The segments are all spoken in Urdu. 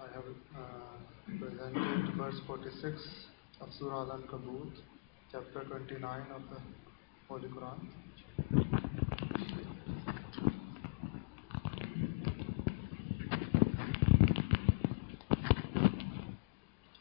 I have presented verse 46 of Surah Al-Ankabut, chapter 29 of the Holy Quran.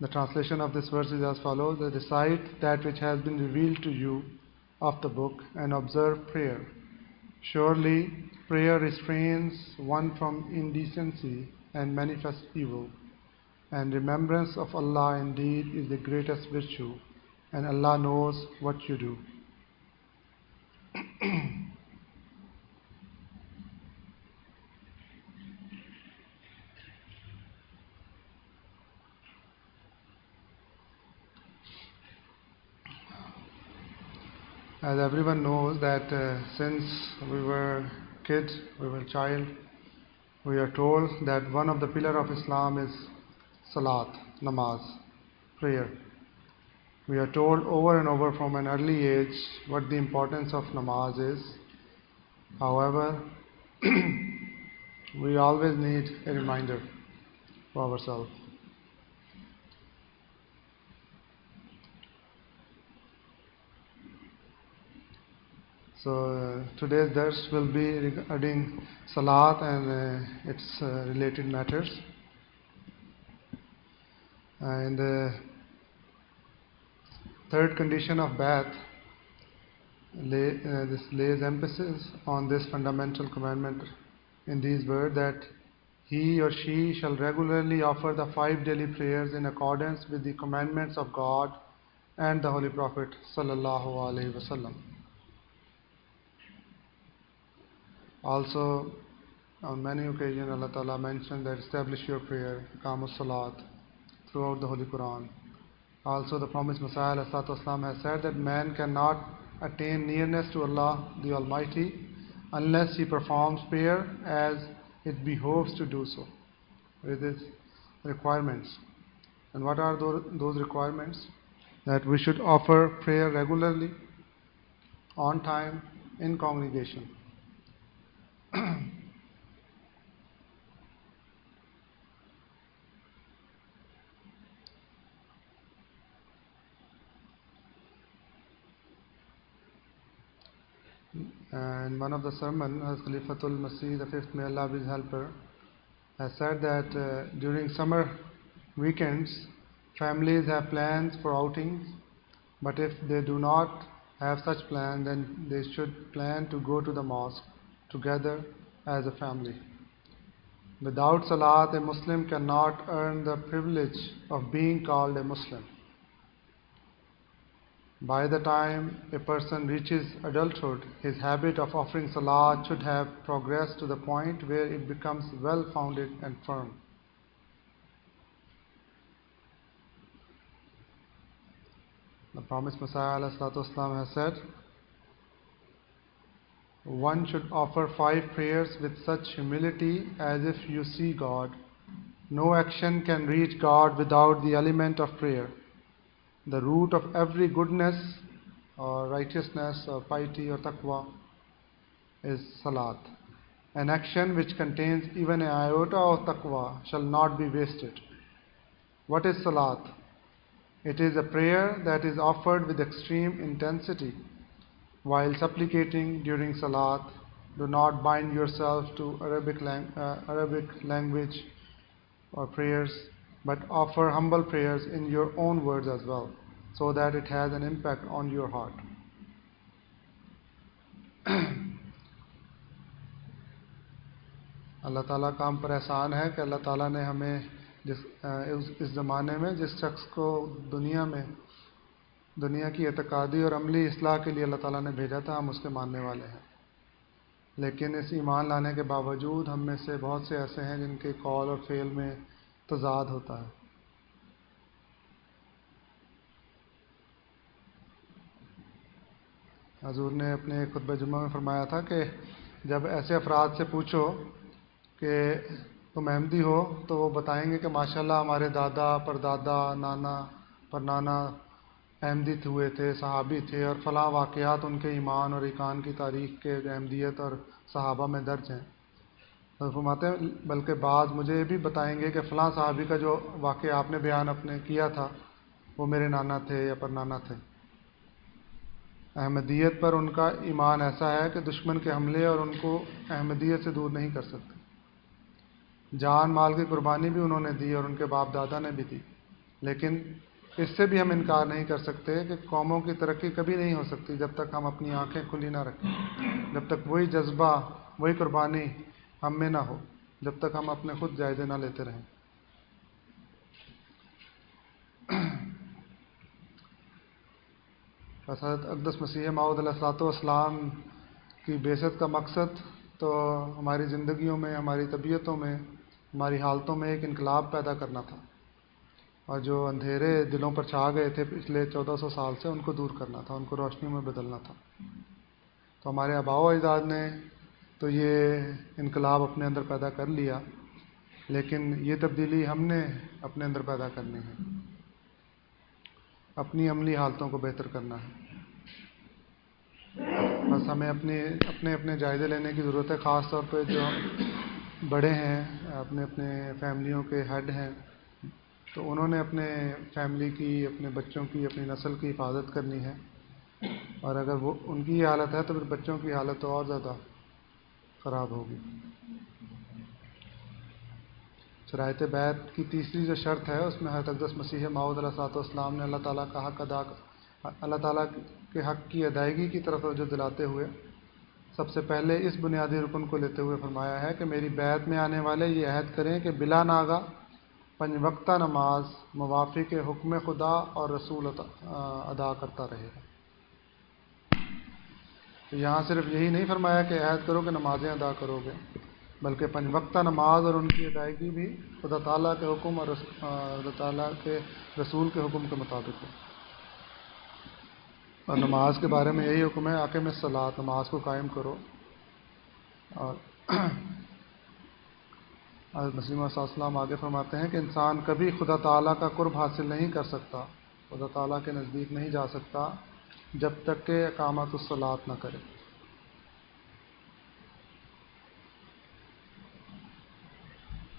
The translation of this verse is as follows: recite that which has been revealed to you of the book and observe prayer. Surely prayer restrains one from indecency and manifest evil, and remembrance of Allah indeed is the greatest virtue, and Allah knows what you do. As everyone knows that since we were kids, we were child, we are told that one of the pillar of Islam is salat, namaz, prayer. We are told over and over from an early age what the importance of namaz is. However, we always need a reminder for ourselves. So today's dars will be regarding salat and its related matters. And the third condition of bath this lays emphasis on this fundamental commandment in these words, that he or she shall regularly offer the 5 daily prayers in accordance with the commandments of God and the Holy Prophet sallallahu alaihi wasallam. Also, on many occasions, Allah Ta'ala mentioned that establish your prayer, Qamus Salat, throughout the Holy Quran. Also, the promised Messiah ﷺ has said that man cannot attain nearness to Allah the Almighty unless he performs prayer as it behoves to do so, with its requirements. And what are those requirements? That we should offer prayer regularly, on time, in congregation. And one of the sermon, as Khalifatul Masih, the fifth, may Allah be his helper, has said that during summer weekends, families have plans for outings, but if they do not have such plan, then they should plan to go to the mosque together as a family. Without salat, a Muslim cannot earn the privilege of being called a Muslim. By the time a person reaches adulthood, his habit of offering salat should have progressed to the point where it becomes well-founded and firm. The promised Messiah ﷺ has said, one should offer 5 prayers with such humility as if you see God. No action can reach God without the element of prayer. The root of every goodness or righteousness or piety or taqwa is salat. An action which contains even an iota of taqwa shall not be wasted. What is salat? It is a prayer that is offered with extreme intensity while supplicating during salat, Do not bind yourself to Arabic language or prayers, but offer humble prayers in your own words as well, so that it has an impact on your heart. اللہ تعالیٰ کا ہم پر احسان ہے کہ اللہ تعالیٰ نے ہمیں اس زمانے میں جس شخص کو دنیا کی اعتقادی اور عملی اصلاح کے لیے اللہ تعالیٰ نے بھیجا تھا، ہم اس کے ماننے والے ہیں. لیکن اس ایمان لانے کے باوجود ہم میں سے بہت سے ایسے ہیں جن کے قول اور فعل میں تضاد ہوتا ہے. حضور نے اپنے خطبہ جمعہ میں فرمایا تھا کہ جب ایسے افراد سے پوچھو کہ تم احمدی ہو تو وہ بتائیں گے کہ ماشاءاللہ ہمارے دادا پردادا نانا پرنانا احمدی ہوئے تھے، صحابی تھے، اور فلاں واقعات ان کے ایمان اور ایقان کی تاریخ کے احمدیت اور صحابہ میں درج ہیں. تو فرماتے ہیں بلکہ بعض مجھے یہ بھی بتائیں گے کہ فلاں صحابی کا جو واقعہ آپ نے بیان اپنے کیا تھا وہ میرے نانا تھے یا پرنانا تھے. احمدیت پر ان کا ایمان ایسا ہے کہ دشمن کے حملے اور ان کو احمدیت سے دور نہیں کر سکتے. جان مال کی قربانی بھی انہوں نے دی اور ان کے باپ دادا نے بھی دی، لیکن اس سے بھی ہم انکار نہیں کر سکتے کہ قوموں کی ترقی کبھی نہیں ہو سکتی جب تک ہم اپنی آنکھیں کھلی نہ رکھیں، جب تک وہی جذبہ وہی قربانی ہم میں نہ ہو، جب تک ہم اپنے خود جائزے نہ لیتے رہیں. حضرت اقدس مسیح موعود علیہ الصلوۃ والسلام کی بعثت کا مقصد تو ہماری زندگیوں میں، ہماری طبیعتوں میں، ہماری حالتوں میں ایک انقلاب پیدا کرنا تھا، اور جو اندھیرے دلوں پر چھا گئے تھے پچھلے 1400 سال سے ان کو دور کرنا تھا، ان کو روشنیوں میں بدلنا تھا. تو ہمارے آباء و اجداد نے تو یہ انقلاب اپنے اندر پیدا کر لیا، لیکن یہ تبدیلی ہم نے اپنے اندر پیدا کرنی ہے، اپنی عملی حالتوں کو بہتر کرنا ہے. بس ہمیں اپنے جائزے لینے کی ضرورت ہے، خاص طور پہ جو بڑے ہیں، اپنے فیملیوں کے ہیڈ ہیں، تو انہوں نے اپنے فیملی کی، اپنے بچوں کی، اپنی نسل کی حفاظت کرنی ہے. اور اگر وہ ان کی یہ حالت ہے تو پھر بچوں کی حالت تو اور زیادہ خراب ہوگی. شرائط بیعت کی تیسری جو شرط ہے اس میں حضرت اقدس مسیح موعود علیہ الصلوۃ والسلام نے اللہ تعالیٰ کے حق کی ادائیگی کی طرف توجہ دلاتے ہوئے سب سے پہلے اس بنیادی رکن کو لیتے ہوئے فرمایا ہے کہ میری بیعت میں آنے والے یہ عہد کریں کہ بلا ناغہ 5 وقتہ نماز موافق حکم خدا اور رسول ادا کرتا رہے گا. تو یہاں صرف یہی نہیں فرمایا کہ عہد کرو کہ نمازیں ادا کرو گے، بلکہ 5 وقتہ نماز اور ان کی ادائیگی بھی خدا تعالیٰ کے حکم اور خدا تعالیٰ کے رسول کے حکم کے مطابق ہے. اور نماز کے بارے میں یہی حکم ہے، اقیم الصلاۃ، نماز کو قائم کرو. اور حضرت مسیح موعود صلی اللہ علیہ وسلم آگے فرماتے ہیں کہ انسان کبھی خدا تعالیٰ کا قرب حاصل نہیں کر سکتا، خدا تعالیٰ کے نزدیک نہیں جا سکتا جب تک کہ اقامت الصلاۃ نہ کرے.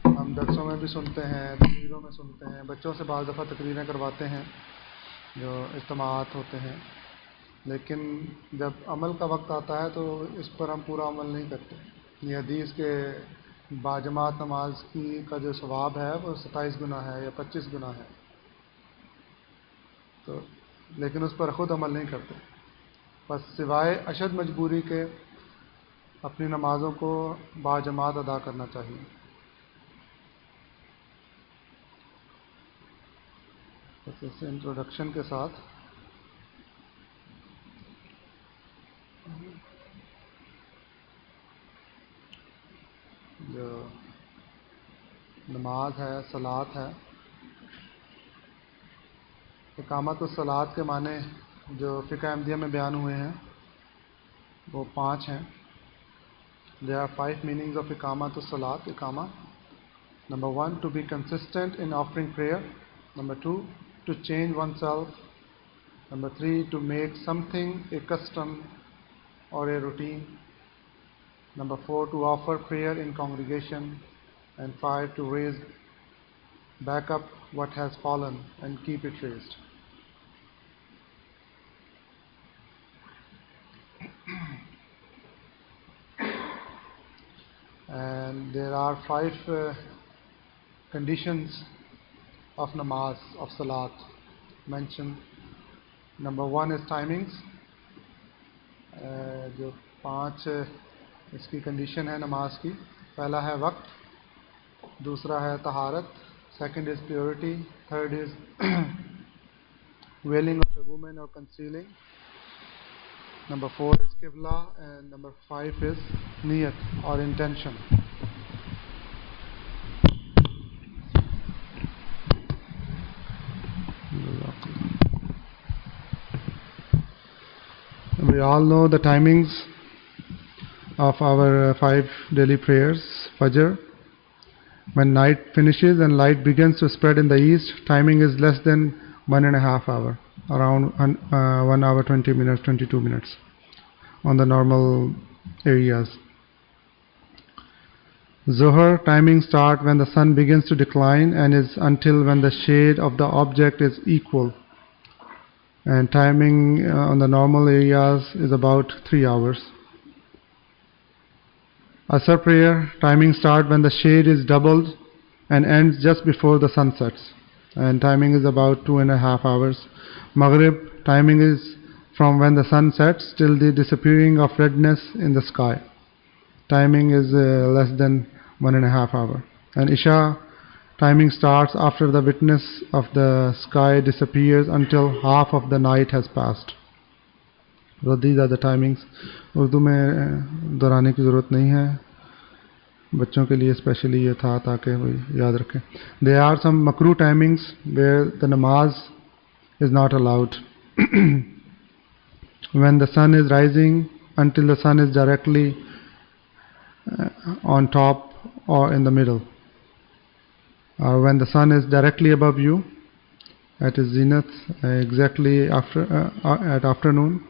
ہم درسوں میں بھی سنتے ہیں، تقریروں میں سنتے ہیں، بچوں سے بعض دفعہ تقریریں کرواتے ہیں جو اجتماعات ہوتے ہیں، لیکن جب عمل کا وقت آتا ہے تو اس پر ہم پورا عمل نہیں کرتے. یہ حدیث کے باجماعت نماز کا جو ثواب ہے وہ 27 گنا ہے یا 25 گنا ہے، تو لیکن اس پر خود عمل نہیں کرتے. بس سوائے اشد مجبوری کے اپنی نمازوں کو باجماعت ادا کرنا چاہیے. بس اس انٹروڈکشن کے ساتھ جو نماز ہے، صلاۃ ہے، اقامت الصلاۃ کے معنی جو فقہ احمدیہ میں بیان ہوئے ہیں وہ 5 ہیں. There are 5 meanings of اقامت الصلاۃ. اقامہ: Number 1, to be consistent in offering prayer. Number 2, to change oneself. Number 3, to make something a custom or a routine. Number 4, to offer prayer in congregation. And 5, to raise back up what has fallen and keep it raised. And there are 5 conditions of namaz, of salat mentioned. Number 1 is timings. جو 5 اس کی کنڈیشن ہے نماز کی. پہلا ہے وقت, دوسرا ہے طہارت, second is purity, third is veiling of a woman اور concealing, number 4 is Qibla, and number 5 is niyyat اور intention. We all know the timings of our 5 daily prayers. Fajr, when night finishes and light begins to spread in the east, timing is less than 1.5 hours, around 1 hour 20 minutes, 22 minutes on the normal areas. Zuhr, timing start when the sun begins to decline and is until when the shade of the object is equal. And timing on the normal areas is about 3 hours. Asr prayer, timing start when the shade is doubled and ends just before the sun sets, and timing is about 2.5 hours. Maghrib, timing is from when the sun sets till the disappearing of redness in the sky. Timing is less than 1.5 hours. And Isha, timing starts after the witness of the sky disappears until half of the night has passed. So these are the timings. Urdu میں دہرانے کی ضرورت نہیں ہے, بچوں کے لیے اسپیشلی یہ تھا تاکہ وہ یاد رکھیں. There are some makruh timings where the namaz is not allowed. When the sun is rising until the sun is directly on top or in the middle. When the sun is directly above you, that is zenith, exactly at afternoon.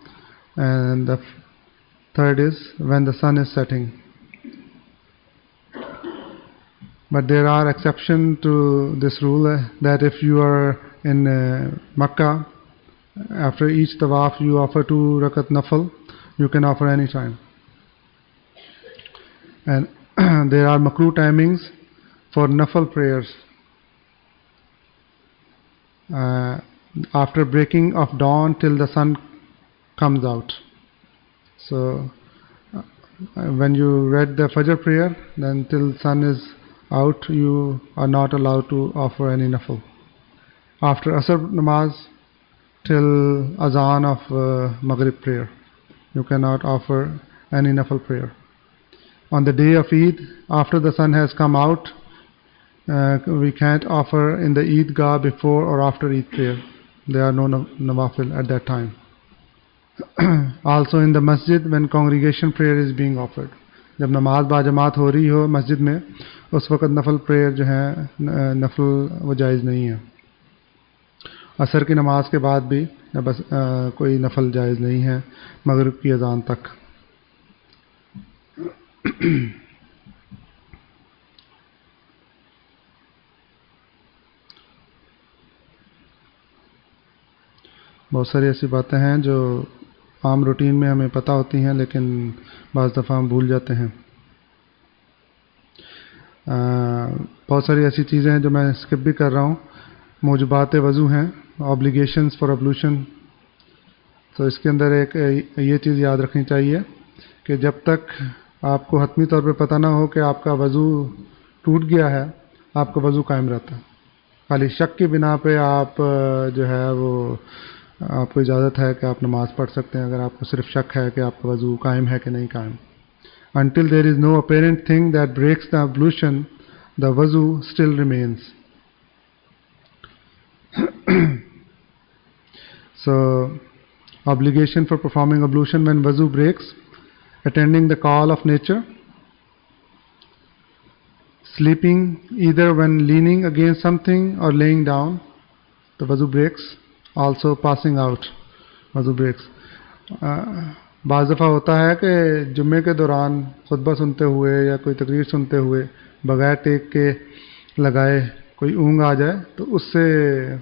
And the third is when the sun is setting. But there are exceptions to this rule, that if you are in Makkah, after each tawaf you offer 2 rakat nafal, you can offer any time. And there are makruh timings for nafal prayers. After breaking of dawn till the sun comes out. So when you read the Fajr prayer, then till sun is out, you are not allowed to offer any nafal. After Asr namaz till azan of Maghrib prayer, you cannot offer any nafal prayer. On the day of Eid, after the sun has come out, we can't offer in the Eidgah before or after Eid prayer. There are no nawafil at that time. Also in the masjid, when congregation prayer is being offered, جب نماز با جماعت ہو رہی ہو مسجد میں, اس وقت نفل پریئر جو ہے نفل وہ جائز نہیں ہے. عصر کی نماز کے بعد بھی بس کوئی نفل جائز نہیں ہے مغرب کی اذان تک. بہت ساری ایسی باتیں ہیں جو عام روٹین میں ہمیں پتہ ہوتی ہیں لیکن بعض دفعہ ہم بھول جاتے ہیں. بہت ساری ایسی چیزیں ہیں جو میں اسکپ بھی کر رہا ہوں. موجبات وضو ہیں, آبلیگیشنز فار ابلوشن. تو اس کے اندر ایک یہ چیز یاد رکھنی چاہیے کہ جب تک آپ کو حتمی طور پہ پتہ نہ ہو کہ آپ کا وضو ٹوٹ گیا ہے, آپ کا وضو قائم رہتا ہے. خالی شک کی بنا پہ آپ جو ہے وہ آپ کو اجازت ہے کہ آپ نماز پڑھ سکتے ہیں اگر آپ کو صرف شک ہے کہ آپ کا وضو قائم ہے کہ نہیں قائم. Until there is no apparent thing that breaks the ablution, the wuzu still remains. So, obligation for performing ablution when wuzu breaks: attending the call of nature, sleeping either when leaning against something or laying down, the wuzu breaks. Also passing out, wuzu breaks. بعض دفعہ ہوتا ہے کہ جمعے کے دوران خطبہ سنتے ہوئے یا کوئی تقریر سنتے ہوئے بغیر ٹیک کے لگائے کوئی اونگ آ جائے تو اس سے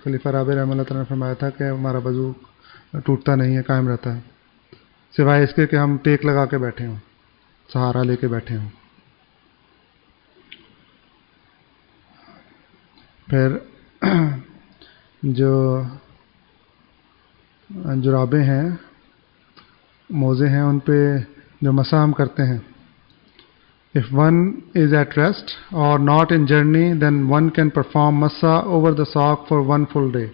خلیفہ رابع رحمہ اللہ تعالیٰ نے فرمایا تھا کہ ہمارا وضو ٹوٹتا نہیں ہے, قائم رہتا ہے, سوائے اس کے کہ ہم ٹیک لگا کے بیٹھے ہوں, سہارا لے کے بیٹھے ہوں. پھر جو جرابیں ہیں موزے ہیں ان پہ جو مسح ہم کرتے ہیں. If one is at rest or not in journey, then one can perform massa over the sock for one full day.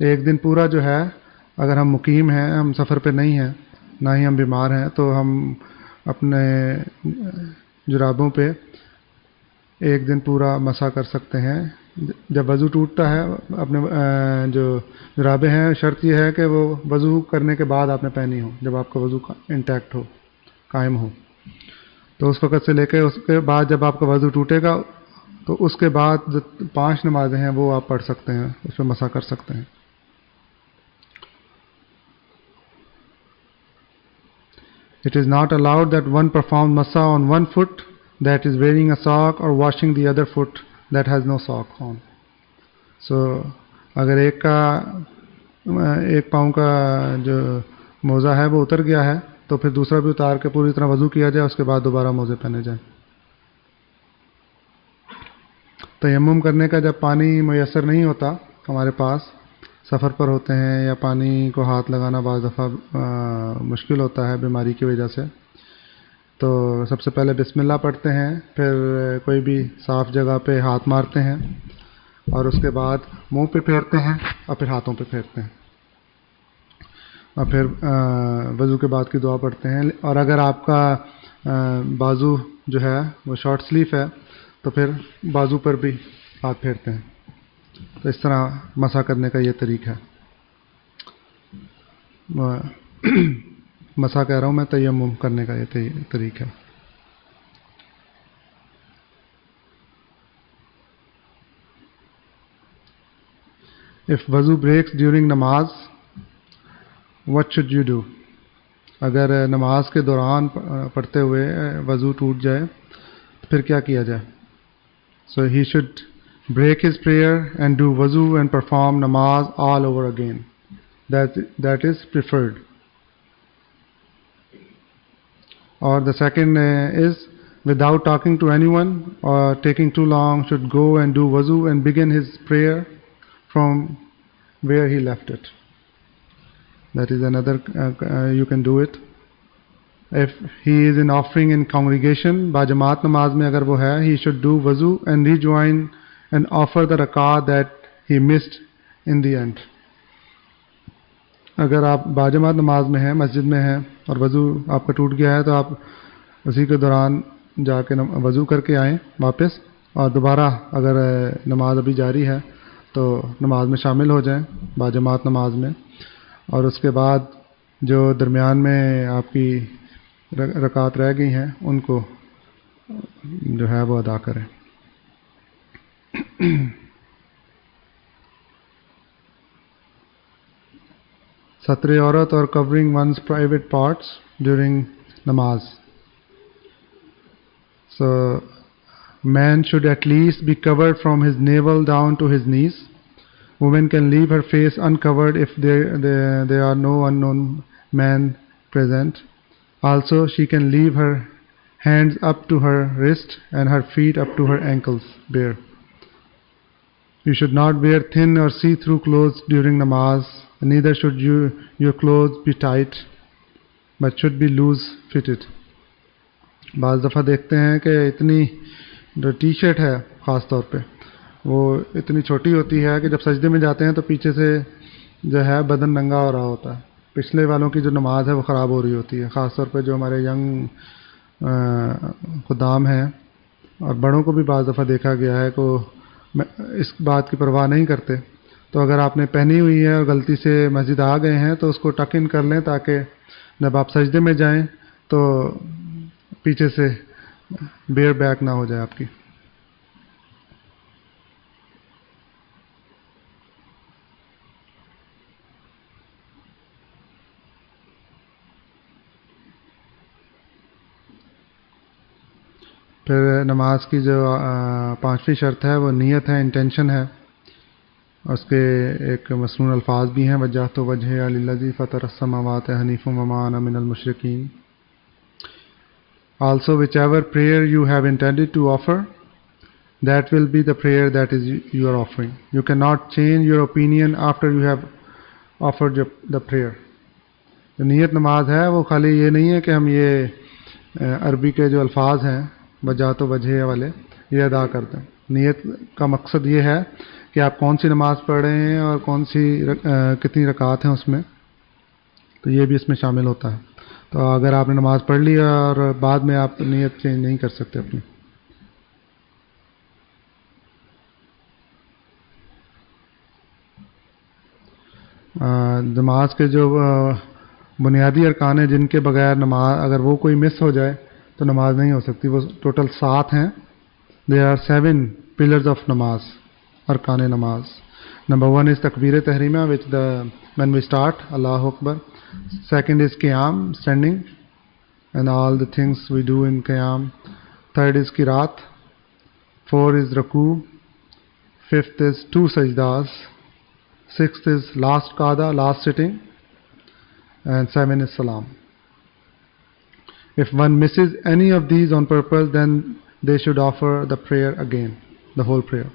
ایک دن پورا جو ہے اگر ہم مقیم ہیں, ہم سفر پہ نہیں ہیں, نہ ہی ہم بیمار ہیں, تو ہم اپنے جرابوں پہ ایک دن پورا مسح کر سکتے ہیں. جب وضو ٹوٹتا ہے, اپنے جو جرابیں ہیں, شرط یہ ہے کہ وہ وضو کرنے کے بعد آپ نے پہنی ہو, جب آپ کا وضو انٹیکٹ ہو, قائم ہو. تو اس وقت سے لے کے اس کے بعد جب آپ کا وضو ٹوٹے گا, تو اس کے بعد جو 5 نمازیں ہیں وہ آپ پڑھ سکتے ہیں, اس پہ مسح کر سکتے ہیں. It is not allowed that one performs massa on one foot that is wearing a sock or washing the other foot that has no sock on. So اگر ایک پاؤں کا جو موزہ ہے وہ اتر گیا ہے, تو پھر دوسرا بھی اتار کے پوری طرح وضو کیا جائے, اس کے بعد دوبارہ موزے پہنے جائیں. تیمم کرنے کا جب پانی میسر نہیں ہوتا ہمارے پاس, سفر پر ہوتے ہیں یا پانی کو ہاتھ لگانا بعض دفعہ مشکل ہوتا ہے بیماری کی وجہ سے, تو سب سے پہلے بسم اللہ پڑھتے ہیں, پھر کوئی بھی صاف جگہ پہ ہاتھ مارتے ہیں, اور اس کے بعد منہ پہ پھیرتے ہیں, اور پھر ہاتھوں پہ پھیرتے ہیں, اور پھر وضو کے بعد کی دعا پڑھتے ہیں. اور اگر آپ کا بازو جو ہے وہ شارٹ سلیف ہے, تو پھر بازو پر بھی ہاتھ پھیرتے ہیں. تو اس طرح مسح کرنے کا یہ طریقہ ہے. مسح کہہ رہا ہوں میں, تیمم کرنے کا یہ طریقہ ہے. If wuzu breaks during namaz, what should you do? اگر نماز کے دوران پڑھتے ہوئے وضو ٹوٹ جائے تو پھر کیا کیا جائے؟ So he should break his prayer and do wuzu and perform namaz all over again. That is preferred. Or the second is, without talking to anyone or taking too long, should go and do wuzu and begin his prayer from where he left it. That is another, you can do it. If he is in offering in congregation, ba Jama'at namaz mein agar wo hai, he should do wuzu and rejoin and offer the rak'ah that he missed in the end. اگر آپ باجماعت نماز میں ہیں, مسجد میں ہیں, اور وضو آپ کا ٹوٹ گیا ہے, تو آپ اسی کے دوران جا کے وضو کر کے آئیں واپس, اور دوبارہ اگر نماز ابھی جاری ہے تو نماز میں شامل ہو جائیں باجماعت نماز میں, اور اس کے بعد جو درمیان میں آپ کی رکعات رہ گئی ہیں ان کو جو ہے وہ ادا کریں. ستر عورت اور covering one's private parts during namaz. So man should at least be covered from his navel down to his knees. Woman can leave her face uncovered if there are no unknown men present. Also she can leave her hands up to her wrist and her feet up to her ankles bare. You should not wear thin or see-through clothes during namaz. Neither should your clothes be tight, but should be loose-fitted. بعض دفعہ دیکھتے ہیں کہ اتنی جو ٹی شرٹ ہے خاص طور پہ وہ اتنی چھوٹی ہوتی ہے کہ جب سجدے میں جاتے ہیں تو پیچھے سے جو ہے بدن ننگا ہو رہا ہوتا ہے. پچھلے والوں کی جو نماز ہے وہ خراب ہو رہی ہوتی ہے, خاص طور پہ جو ہمارے ینگ خدام ہیں, اور بڑوں کو بھی بعض دفعہ دیکھا گیا ہے کہ اس بات کی پرواہ نہیں کرتے. تو اگر آپ نے پہنی ہوئی ہے اور غلطی سے مسجد آ گئے ہیں تو اس کو ٹک ان کر لیں, تاکہ جب آپ سجدے میں جائیں تو پیچھے سے بیئر بیک نہ ہو جائے آپ کی. پھر نماز کی جو 5ویں شرط ہے وہ نیت ہے, انٹینشن ہے. اس کے ایک مسنون الفاظ بھی ہیں, وجہت وجہ للذی فطر السماوات حنیفا وما انا من المشرکین. Also whichever prayer you have intended to offer, that will be the prayer that is you are offering. You cannot change your opinion after you have offered the prayer. جو نیت نماز ہے وہ خالی یہ نہیں ہے کہ ہم یہ عربی کے جو الفاظ ہیں وجہت و وجہ والے یہ ادا کرتے ہیں. نیت کا مقصد یہ ہے کہ آپ کون سی نماز پڑھ رہے ہیں اور کون سی کتنی رکعات ہیں اس میں، تو یہ بھی اس میں شامل ہوتا ہے. تو اگر آپ نے نماز پڑھ لی اور بعد میں آپ نیت چینج نہیں کر سکتے اپنی. نماز کے جو بنیادی ارکان ہیں جن کے بغیر نماز اگر وہ کوئی مس ہو جائے تو نماز نہیں ہو سکتی. وہ ٹوٹل 7 ہیں. دیر آر 7 pillars of نماز، ارکان نماز. نمبر 1 is تکبیر تحریمہ which when we start Allah Akbar. Second is قیام, standing and all the things we do in قیام. Third is قرات. 4 is رکوع. 5th is 2 سجداز. 6th is last qada, last sitting. And 7 is salam. If one misses any of these on purpose, then they should offer the prayer again, the whole prayer.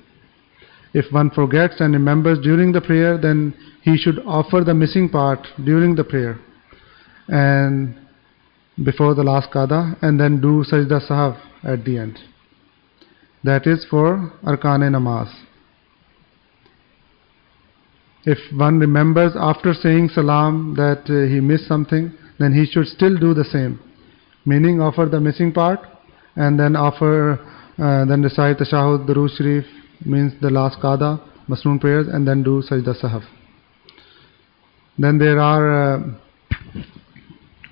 If one forgets and remembers during the prayer, then he should offer the missing part during the prayer and before the last qada, and then do sajda sahab at the end. That is for arkan namaz. If one remembers after saying salam that he missed something, then he should still do the same, meaning offer the missing part and then then recite tashahhud, durood sharif, means the last qada, masnoon prayers, and then do sajda sahab. Then there are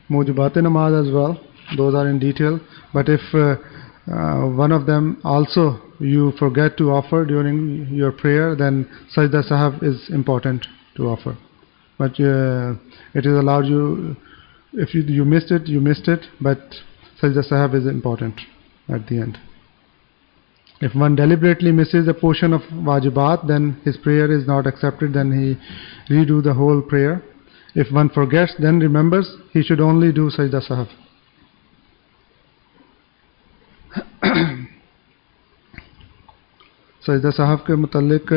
mujibat namaz as well. Those are in detail. But if one of them also you forget to offer during your prayer, then sajda sahab is important to offer. But it is allowed you, if you missed it, you missed it, but sajda sahab is important at the end. If one deliberately misses a portion of wajibat, then his prayer is not accepted, then he redo the whole prayer. If one forgets, then remembers, he should only do sajda sahab. سجدہ صاحب کے متعلق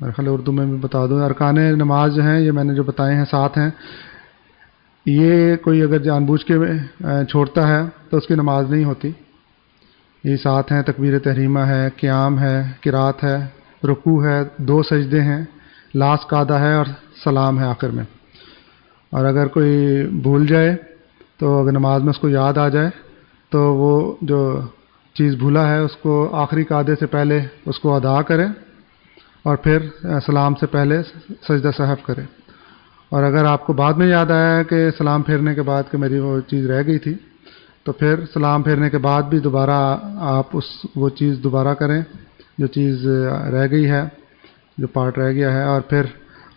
میرے خیال اردو میں بھی بتا دوں. ارکان نماز جو ہیں یہ میں نے جو بتائے ہیں 7 ہیں. یہ کوئی اگر جان بوجھ کے چھوڑتا ہے تو اس کی نماز نہیں ہوتی. یہ 7 ہیں. تکبیر تحریمہ ہے, قیام ہے, قرات ہے, رکوع ہے, 2 سجدے ہیں, لاسٹ قعدہ ہے اور سلام ہے آخر میں. اور اگر کوئی بھول جائے تو اگر نماز میں اس کو یاد آ جائے تو وہ جو چیز بھولا ہے اس کو آخری قعدے سے پہلے اس کو ادا کرے اور پھر سلام سے پہلے سجدہ صاحب کرے. اور اگر آپ کو بعد میں یاد آیا ہے کہ سلام پھیرنے کے بعد کہ میری وہ چیز رہ گئی تھی, تو پھر سلام پھیرنے کے بعد بھی دوبارہ آپ وہ چیز دوبارہ کریں جو چیز رہ گئی ہے, جو پارٹ رہ گیا ہے, اور پھر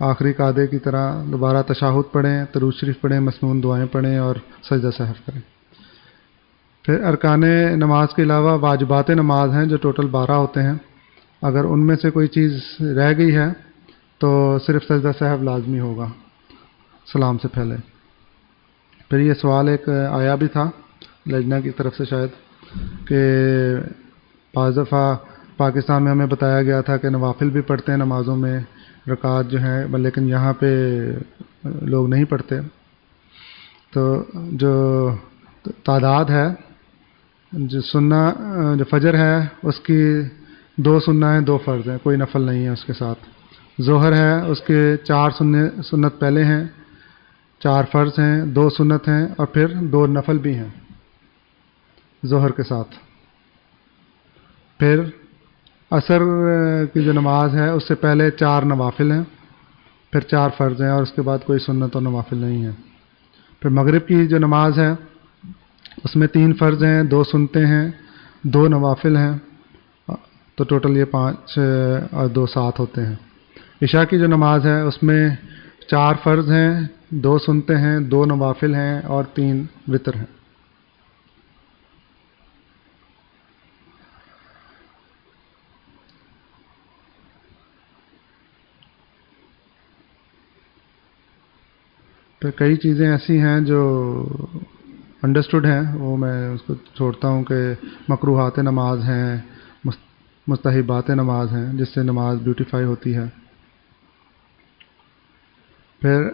آخری قعدے کی طرح دوبارہ تشہد پڑھیں, درود شریف پڑھیں, مسنون دعائیں پڑھیں اور سجدہ صاحب کریں. پھر ارکان نماز کے علاوہ واجبات نماز ہیں جو ٹوٹل 12 ہوتے ہیں. اگر ان میں سے کوئی چیز رہ گئی ہے تو صرف سجدہ صاحب لازمی ہوگا سلام سے پہلے. پھر یہ سوال ایک آیا بھی تھا لجنہ کی طرف سے شاید کہ بعض دفعہ پاکستان میں ہمیں بتایا گیا تھا کہ نوافل بھی پڑھتے ہیں نمازوں میں رکعات جو ہیں, لیکن یہاں پہ لوگ نہیں پڑھتے. تو جو تعداد ہے, جو سنہ جو فجر ہے اس کی 2 سنہ ہیں, 2 فرض ہیں, کوئی نفل نہیں ہے اس کے ساتھ. ظہر ہے اس کے 4 سنت پہلے ہیں, 4 فرض ہیں, 2 سنت ہیں اور پھر 2 نفل بھی ہیں ظہر کے ساتھ. پھر عصر کی جو نماز ہے اس سے پہلے 4 نوافل ہیں, پھر 4 فرض ہیں اور اس کے بعد کوئی سنت اور نوافل نہیں ہے. پھر مغرب کی جو نماز ہے اس میں 3 فرض ہیں, 2 سنتے ہیں, 2 نوافل ہیں, تو ٹوٹل یہ 5 اور 2 7 ہوتے ہیں. عشاء کی جو نماز ہے اس میں 4 فرض ہیں, 2 سنتے ہیں, 2 نوافل ہیں اور 3 وتر ہیں. پھر کئی چیزیں ایسی ہیں جو انڈرسٹوڈ ہیں, وہ میں اس کو چھوڑتا ہوں کہ مکروہات نماز ہیں, مستحبات نماز ہیں جس سے نماز بیوٹیفائی ہوتی ہے. پھر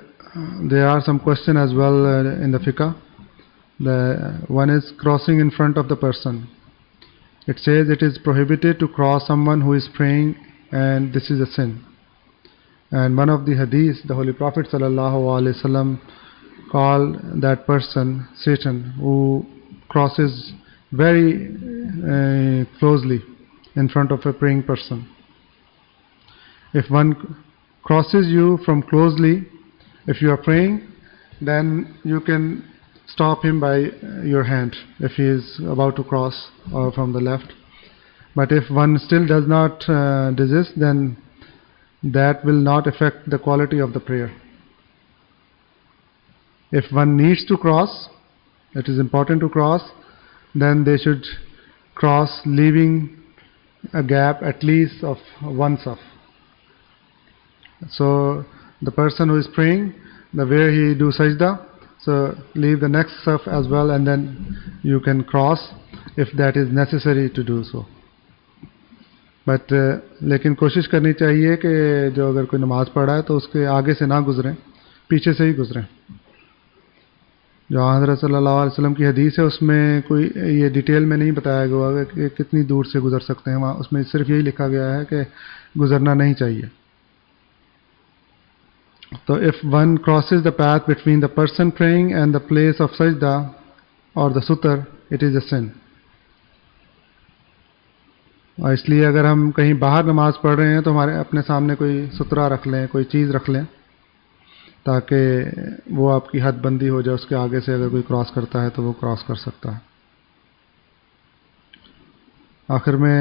there are some question as well in the fiqh. The one is crossing in front of the person. It says it is prohibited to cross someone who is praying, and this is a sin. And one of the hadith, the Holy Prophet ﷺ called that person Satan, who crosses very closely in front of a praying person. If one crosses you from closely, if you are praying, then you can stop him by your hand if he is about to cross or from the left. But if one still does not desist, then that will not affect the quality of the prayer. If one needs to cross, it is important to cross, then they should cross leaving a gap at least of one saf. So the person who is praying, the where he do sajda, so leave the next saf as well, and then you can cross if that is necessary to do so. But لیکن کوشش کرنی چاہیے کہ جو اگر کوئی نماز پڑھ رہا ہے تو اس کے آگے سے نہ گزریں، پیچھے سے ہی گزریں. جو حضرت صلی اللہ علیہ وسلم کی حدیث ہے اس میں کوئی یہ ڈیٹیل میں نہیں بتایا گیا ہوگا کہ کتنی دور سے گزر سکتے ہیں. وہاں اس میں صرف یہی لکھا گیا ہے کہ گزرنا نہیں چاہیے. تو if one crosses the path between the person praying and the place of sajda or the sutar, it is a sin. اور اس لیے اگر ہم کہیں باہر نماز پڑھ رہے ہیں تو ہمارے اپنے سامنے کوئی سترہ رکھ لیں، کوئی چیز رکھ لیں تاکہ وہ آپ کی حد بندی ہو جائے. اس کے آگے سے اگر کوئی کراس کرتا ہے تو وہ کراس کر سکتا ہے. آخر میں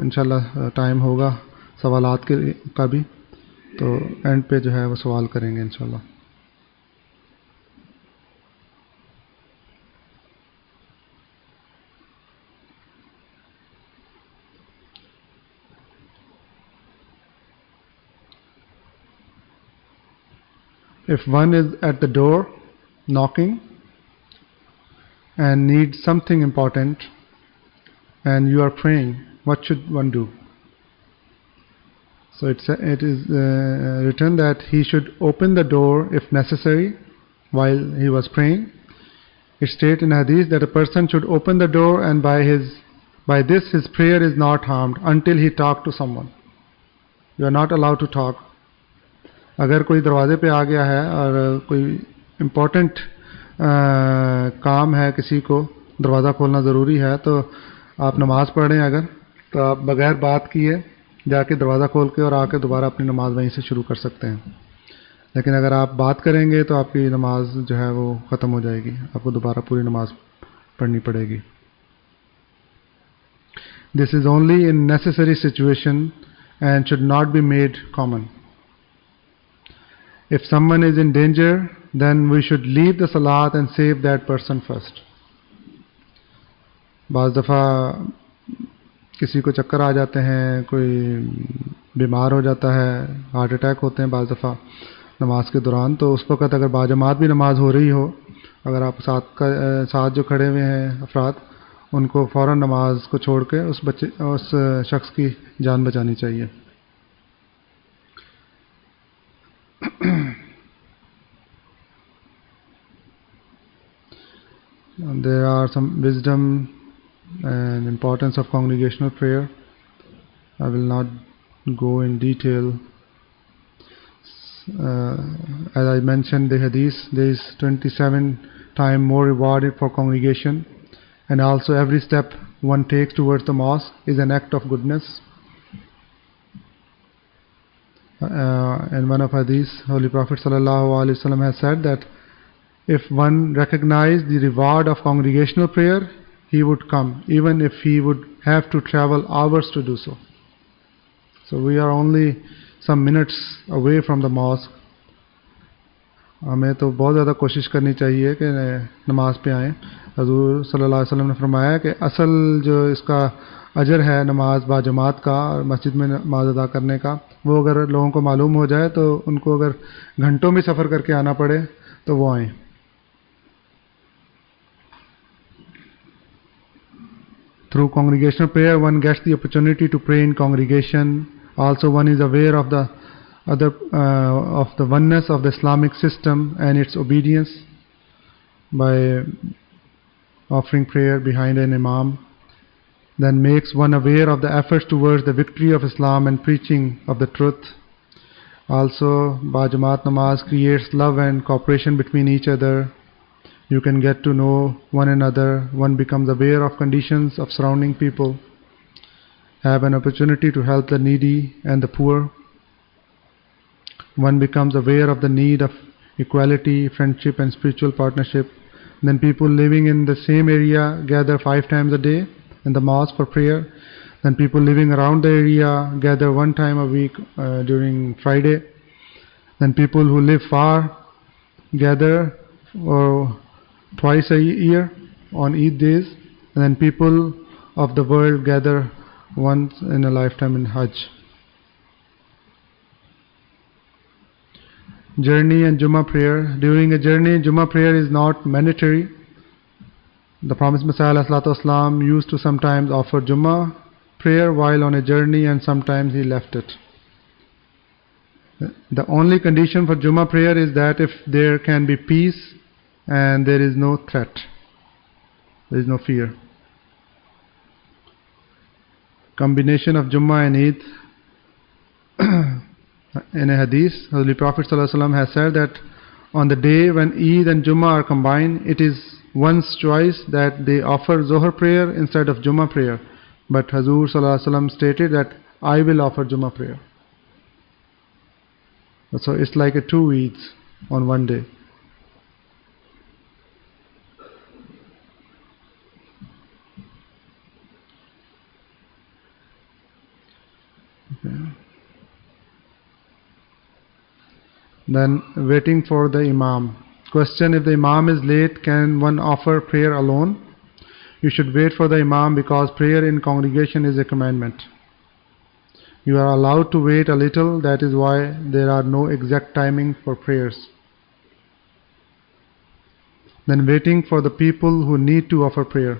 انشاءاللہ ٹائم ہوگا سوالات کا بھی، تو اینڈ پہ جو ہے وہ سوال کریں گے انشاءاللہ. If one is at the door knocking and needs something important and you are praying, what should one do? So it is written that he should open the door if necessary while he was praying. It states in hadith that a person should open the door, and by this his prayer is not harmed until he talk to someone. You are not allowed to talk. اگر کوئی دروازے پہ آ گیا ہے اور کوئی امپورٹنٹ کام ہے، کسی کو دروازہ کھولنا ضروری ہے، تو آپ نماز پڑھ رہے ہیں اگر، تو آپ بغیر بات کیے جا کے دروازہ کھول کے اور آ کے دوبارہ اپنی نماز وہیں سے شروع کر سکتے ہیں. لیکن اگر آپ بات کریں گے تو آپ کی نماز جو ہے وہ ختم ہو جائے گی، آپ کو دوبارہ پوری نماز پڑھنی پڑے گی. This is only in necessary situation and should not be made common. If someone is in danger, then we should leave the salat and save that person first. بعض دفعہ کسی کو چکر آ جاتے ہیں، کوئی بیمار ہو جاتا ہے، ہارٹ اٹیک ہوتے ہیں بعض دفعہ نماز کے دوران، تو اس وقت اگر باجماعت بھی نماز ہو رہی ہو، اگر آپ ساتھ جو کھڑے ہوئے ہیں افراد، ان کو فوراً نماز کو چھوڑ کے اس شخص کی جان بچانی چاہیے. There are some wisdom and importance of congregational prayer. I will not go in detail. As I mentioned the hadith, there is 27 times more rewarded for congregation, and also every step one takes towards the mosque is an act of goodness. In one of hadith, Holy Prophet ﷺ has said that if one recognized the reward of congregational prayer, he would come, even if he would have to travel hours to do so. So we are only some minutes away from the mosque. ہمیں تو بہت زیادہ کوشش کرنی چاہیے کہ نماز پہ آئیں. حضور صلی اللہ علیہ وسلم نے فرمایا کہ اصل جو اس کا اجر ہے نماز با جماعت کا اور مسجد میں نماز ادا کرنے کا، وہ اگر لوگوں کو معلوم ہو جائے تو ان کو اگر گھنٹوں میں سفر کر کے آنا پڑے تو وہ آئیں. Through congregational prayer, one gets the opportunity to pray in congregation. Also, one is aware of the oneness of the Islamic system and its obedience by offering prayer behind an imam. Then makes one aware of the efforts towards the victory of Islam and preaching of the truth. Also, Ba Jamaat Namaz creates love and cooperation between each other. You can get to know one another. One becomes aware of conditions of surrounding people. Have an opportunity to help the needy and the poor. One becomes aware of the need of equality, friendship and spiritual partnership. Then people living in the same area gather 5 times a day in the mosque for prayer. Then people living around the area gather 1 time a week during Friday. Then people who live far gather twice a year on Eid days. And then people of the world gather once in a lifetime in Hajj. Journey and Jummah prayer. During a journey, Jummah prayer is not mandatory. The promised Messiah ﷺ used to sometimes offer Jummah prayer while on a journey, and sometimes he left it. The only condition for Jummah prayer is that if there can be peace and there is no threat, there is no fear. Combination of Jummah and Eid. In a hadith, Holy Prophet ﷺ has said that on the day when Eid and Jummah are combined, it is one's choice that they offer Zohar prayer instead of Jummah prayer. But Hazur ﷺ stated that I will offer Jummah prayer. So it's like a 2 Eids on one day. Okay. Then waiting for the Imam. Question: if the Imam is late, can one offer prayer alone? You should wait for the Imam because prayer in congregation is a commandment. You are allowed to wait a little, that is why there are no exact timing for prayers. Then waiting for the people who need to offer prayer.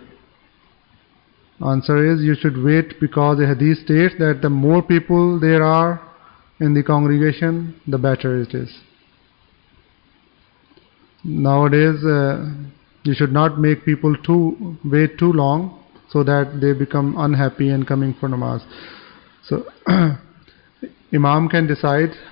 Answer is, you should wait because the hadith states that the more people there are in the congregation, the better it is. Nowadays, you should not make people wait too long so that they become unhappy and coming for namaz. So, Imam can decide,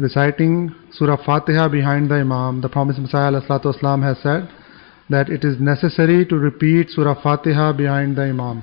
Reciting Surah Fatiha behind the Imam. The promised Messiah ﷺ has said that it is necessary to repeat Surah Fatiha behind the Imam.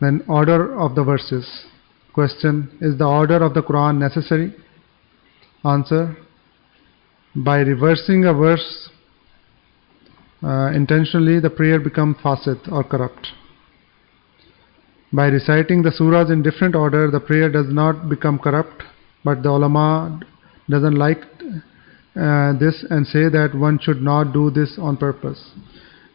Then order of the verses. Question: is the order of the Quran necessary? Answer: by reversing a verse intentionally, the prayer becomes fasid or corrupt. By reciting the surahs in different order, the prayer does not become corrupt, but the ulama doesn't like this and say that one should not do this on purpose.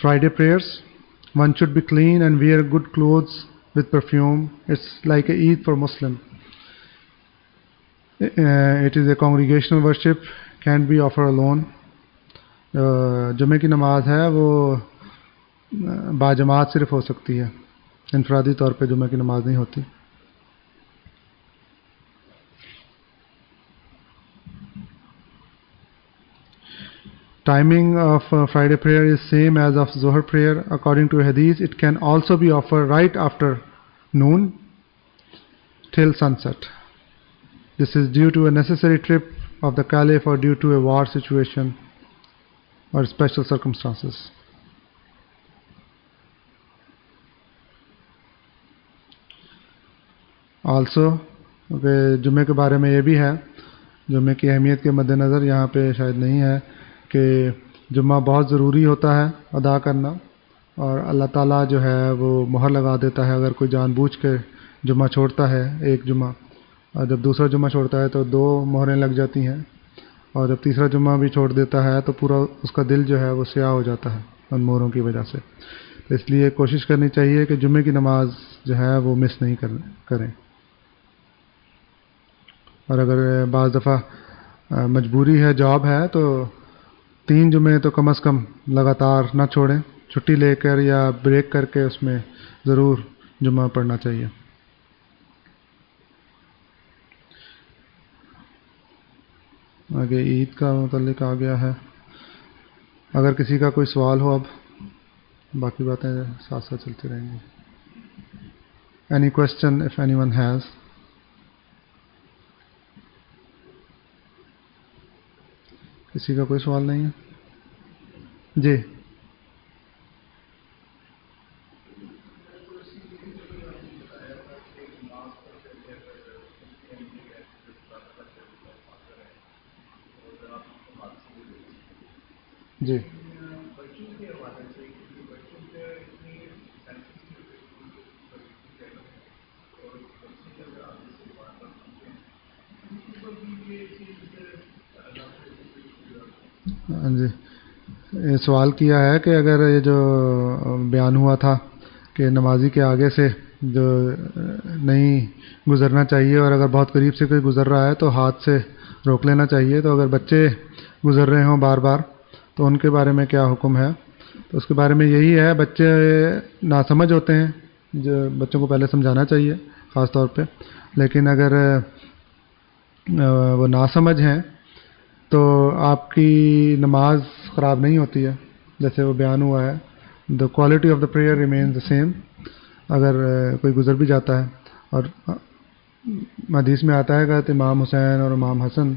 Friday prayers. One should be clean and wear good clothes with perfume. It's like a Eid for Muslim. It is a congregational worship, can't be offered alone. جمعے کی نماز ہے وہ باجماعت صرف ہو سکتی ہے، انفرادی طور پہ جمعے کی نماز نہیں ہوتی. Timing of Friday prayer is same as of Zohar prayer. According to Hadith, it can also be offered right after noon till sunset. This is due to a necessary trip of the Caliph or due to a war situation or special circumstances. Also, جمعے کے بارے میں یہ بھی ہے، جمعے کی اہمیت کے مد نظر یہاں پہ شاید نہیں ہے کہ جمعہ بہت ضروری ہوتا ہے ادا کرنا، اور اللہ تعالیٰ جو ہے وہ مہر لگا دیتا ہے اگر کوئی جان بوجھ کے جمعہ چھوڑتا ہے ایک جمعہ، اور جب دوسرا جمعہ چھوڑتا ہے تو 2 مہریں لگ جاتی ہیں، اور جب تیسرا جمعہ بھی چھوڑ دیتا ہے تو پورا اس کا دل جو ہے وہ سیاہ ہو جاتا ہے ان مہروں کی وجہ سے. تو اس لیے کوشش کرنی چاہیے کہ جمعے کی نماز جو ہے وہ مس نہیں کریں. اور اگر بعض دفعہ مجبوری ہے، جاب ہے، تو 3 جمعے تو کم از کم لگاتار نہ چھوڑیں، چھٹی لے کر یا بریک کر کے اس میں ضرور جمعہ پڑھنا چاہیے. آگے عید کا متعلق آ گیا ہے. اگر کسی کا کوئی سوال ہو، اب باقی باتیں ساتھ ساتھ چلتی رہیں گی. Any question if anyone has? کسی کا کوئی سوال نہیں ہے؟ جی. جی جی یہ سوال کیا ہے کہ اگر یہ جو بیان ہوا تھا کہ نمازی کے آگے سے جو نہیں گزرنا چاہیے، اور اگر بہت قریب سے کوئی گزر رہا ہے تو ہاتھ سے روک لینا چاہیے، تو اگر بچے گزر رہے ہوں بار بار تو ان کے بارے میں کیا حکم ہے؟ تو اس کے بارے میں یہی ہے، بچے ناسمجھ ہوتے ہیں، جو بچوں کو پہلے سمجھانا چاہیے خاص طور پہ. لیکن اگر وہ ناسمجھ ہیں تو آپ کی نماز خراب نہیں ہوتی ہے، جیسے وہ بیان ہوا ہے. The quality of the prayer remains the same. اگر کوئی گزر بھی جاتا ہے، اور حدیث میں آتا ہے کہ امام حسین اور امام حسن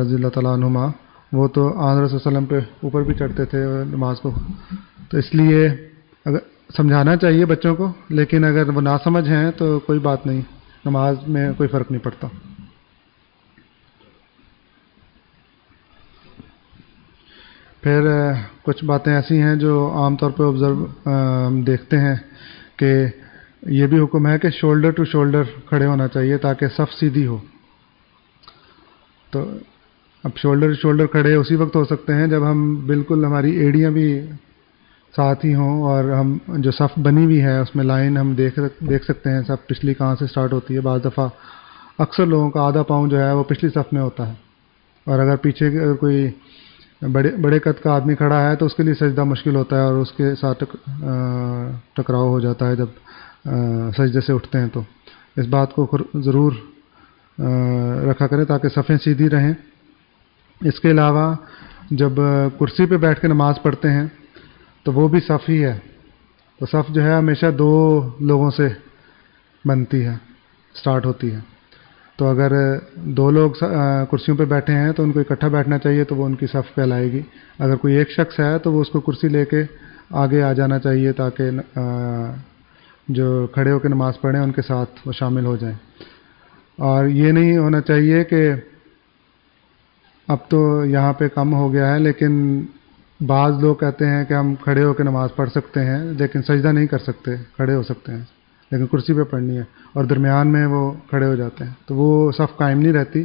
رضی اللہ تعالیٰ عنہما وہ تو آن رسول صلی اللہ علیہ وسلم پہ اوپر بھی چڑھتے تھے نماز کو، تو اس لیے اگر سمجھانا چاہیے بچوں کو، لیکن اگر وہ ناسمجھ ہیں تو کوئی بات نہیں، نماز میں کوئی فرق نہیں پڑتا. پھر کچھ باتیں ایسی ہیں جو عام طور پہ ہم دیکھتے ہیں کہ یہ بھی حکم ہے کہ شولڈر ٹو شولڈر کھڑے ہونا چاہیے تاکہ صف سیدھی ہو. تو اب شولڈر ٹو شولڈر کھڑے اسی وقت ہو سکتے ہیں جب ہم بالکل ہماری ایڑیاں بھی ساتھ ہی ہوں، اور ہم جو صف بنی ہوئی ہے اس میں لائن ہم دیکھ سکتے ہیں صف پچھلی کہاں سے سٹارٹ ہوتی ہے. بعض دفعہ اکثر لوگوں کا آدھا پاؤں جو ہے وہ پچھلی صف میں ہوتا ہے، اور اگر پیچھے کوئی بڑے قد کا آدمی کھڑا ہے تو اس کے لیے سجدہ مشکل ہوتا ہے، اور اس کے ساتھ ٹکراؤ ہو جاتا ہے جب سجدے سے اٹھتے ہیں. تو اس بات کو ضرور رکھا کریں تاکہ صفیں سیدھی رہیں. اس کے علاوہ جب کرسی پہ بیٹھ کے نماز پڑھتے ہیں تو وہ بھی صف ہی ہے، تو صف جو ہے ہمیشہ 2 لوگوں سے بنتی ہے، سٹارٹ ہوتی ہے. تو اگر 2 لوگ کرسیوں پہ بیٹھے ہیں تو ان کو اکٹھا بیٹھنا چاہیے، تو وہ ان کی صف کہلائے گی. اگر کوئی ایک شخص ہے تو وہ اس کو کرسی لے کے آگے آ جانا چاہیے تاکہ جو کھڑے ہو کے نماز پڑھیں ان کے ساتھ وہ شامل ہو جائیں. اور یہ نہیں ہونا چاہیے کہ اب تو یہاں پہ کم ہو گیا ہے، لیکن بعض لوگ کہتے ہیں کہ ہم کھڑے ہو کے نماز پڑھ سکتے ہیں لیکن سجدہ نہیں کر سکتے، کھڑے ہو سکتے ہیں لیکن کرسی پہ پڑھنی ہے، اور درمیان میں وہ کھڑے ہو جاتے ہیں، تو وہ صف قائم نہیں رہتی.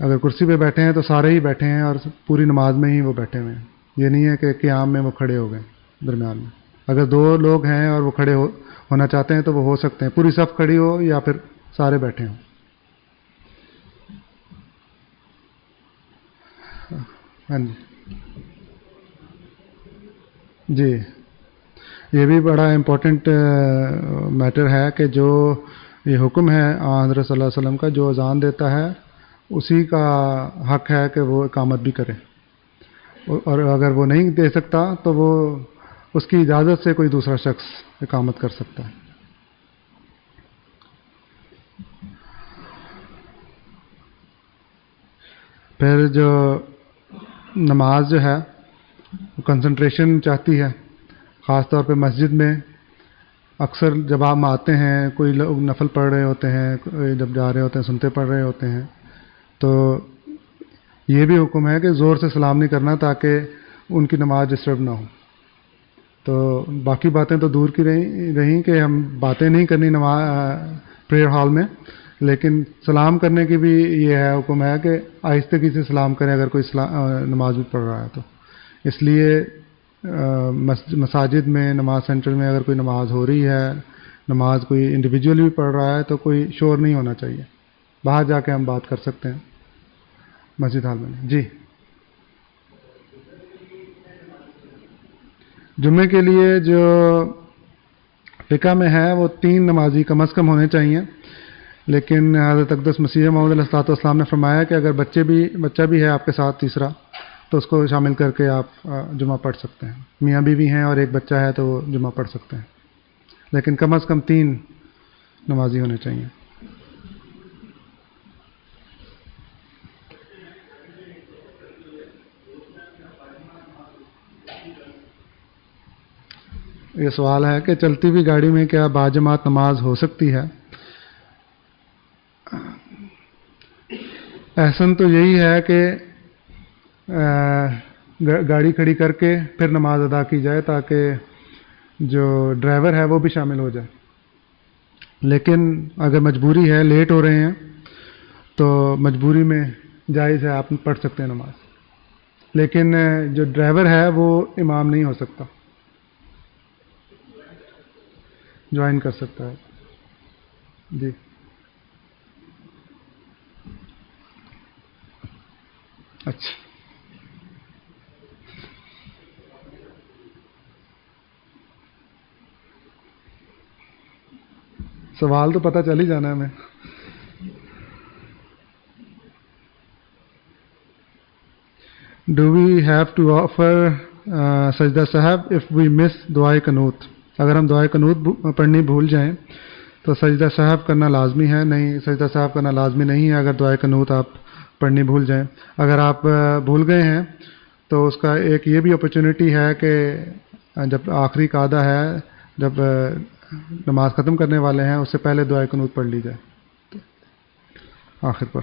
اگر کرسی پہ بیٹھے ہیں تو سارے ہی بیٹھے ہیں اور پوری نماز میں ہی وہ بیٹھے ہوئے ہیں. یہ نہیں ہے کہ قیام میں وہ کھڑے ہو گئے درمیان میں. اگر 2 لوگ ہیں اور وہ کھڑے ہونا چاہتے ہیں تو وہ ہو سکتے ہیں، پوری صف کھڑی ہو یا پھر سارے بیٹھے ہوں. ہاں جی جی، یہ بھی بڑا امپورٹنٹ میٹر ہے کہ جو یہ حکم ہے حضرت صلی اللہ علیہ وسلم کا، جو اذان دیتا ہے اسی کا حق ہے کہ وہ اقامت بھی کرے، اور اگر وہ نہیں دے سکتا تو وہ اس کی اجازت سے کوئی دوسرا شخص اقامت کر سکتا ہے۔ پھر جو نماز جو ہے وہ کنسنٹریشن چاہتی ہے، خاص طور پہ مسجد میں اکثر جب آپ آتے ہیں، کوئی لوگ نفل پڑھ رہے ہوتے ہیں، کوئی جب جا رہے ہوتے ہیں سنتے پڑھ رہے ہوتے ہیں، تو یہ بھی حکم ہے کہ زور سے سلام نہیں کرنا تاکہ ان کی نماز ڈسٹرب نہ ہو۔ تو باقی باتیں تو دور کی رہیں کہ ہم باتیں نہیں کرنی نماز پریئر ہال میں، لیکن سلام کرنے کی بھی یہ ہے حکم ہے کہ آہستگی سے سلام کریں اگر کوئی نماز بھی پڑھ رہا ہے تو۔ اس لیے مساجد میں، نماز سینٹر میں اگر کوئی نماز ہو رہی ہے، نماز کوئی انڈیویجول بھی پڑھ رہا ہے، تو کوئی شور نہیں ہونا چاہیے، باہر جا کے ہم بات کر سکتے ہیں مسجد ہال میں۔ جی، جمعے کے لیے جو فقہ میں ہے وہ 3 نمازی کم از کم ہونے چاہیے، لیکن حضرت اقدس مسیح موعود علیہ الصلوۃ والسلام نے فرمایا کہ اگر بچہ بھی ہے آپ کے ساتھ تیسرا، تو اس کو شامل کر کے آپ جمعہ پڑھ سکتے ہیں۔ میاں بیوی ہیں اور ایک بچہ ہے تو وہ جمعہ پڑھ سکتے ہیں، لیکن کم از کم 3 نمازی ہونے چاہیے۔ یہ سوال ہے کہ چلتی ہوئی گاڑی میں کیا باجماعت نماز ہو سکتی ہے؟ احسن تو یہی ہے کہ گاڑی کھڑی کر کے پھر نماز ادا کی جائے تاکہ جو ڈرائیور ہے وہ بھی شامل ہو جائے، لیکن اگر مجبوری ہے، لیٹ ہو رہے ہیں، تو مجبوری میں جائز ہے، آپ پڑھ سکتے ہیں نماز، لیکن جو ڈرائیور ہے وہ امام نہیں ہو سکتا، جوائن کر سکتا ہے۔ جی، اچھا، سوال تو پتہ چل ہی جانا ہے ہمیں۔ Do we have to offer سجدہ صاحب اف وی مس دعائے قنوت؟ اگر ہم دعائے قنوت پڑھنی بھول جائیں تو سجدہ صاحب کرنا لازمی ہے؟ نہیں، سجدہ صاحب کرنا لازمی نہیں ہے اگر دعائے قنوت آپ پڑھنی بھول جائیں۔ اگر آپ بھول گئے ہیں تو اس کا ایک یہ بھی اپرچونٹی ہے کہ جب آخری قعدہ ہے، جب نماز ختم کرنے والے ہیں، اس سے پہلے دعائے قنوت پڑھ لی جائے آخر پر۔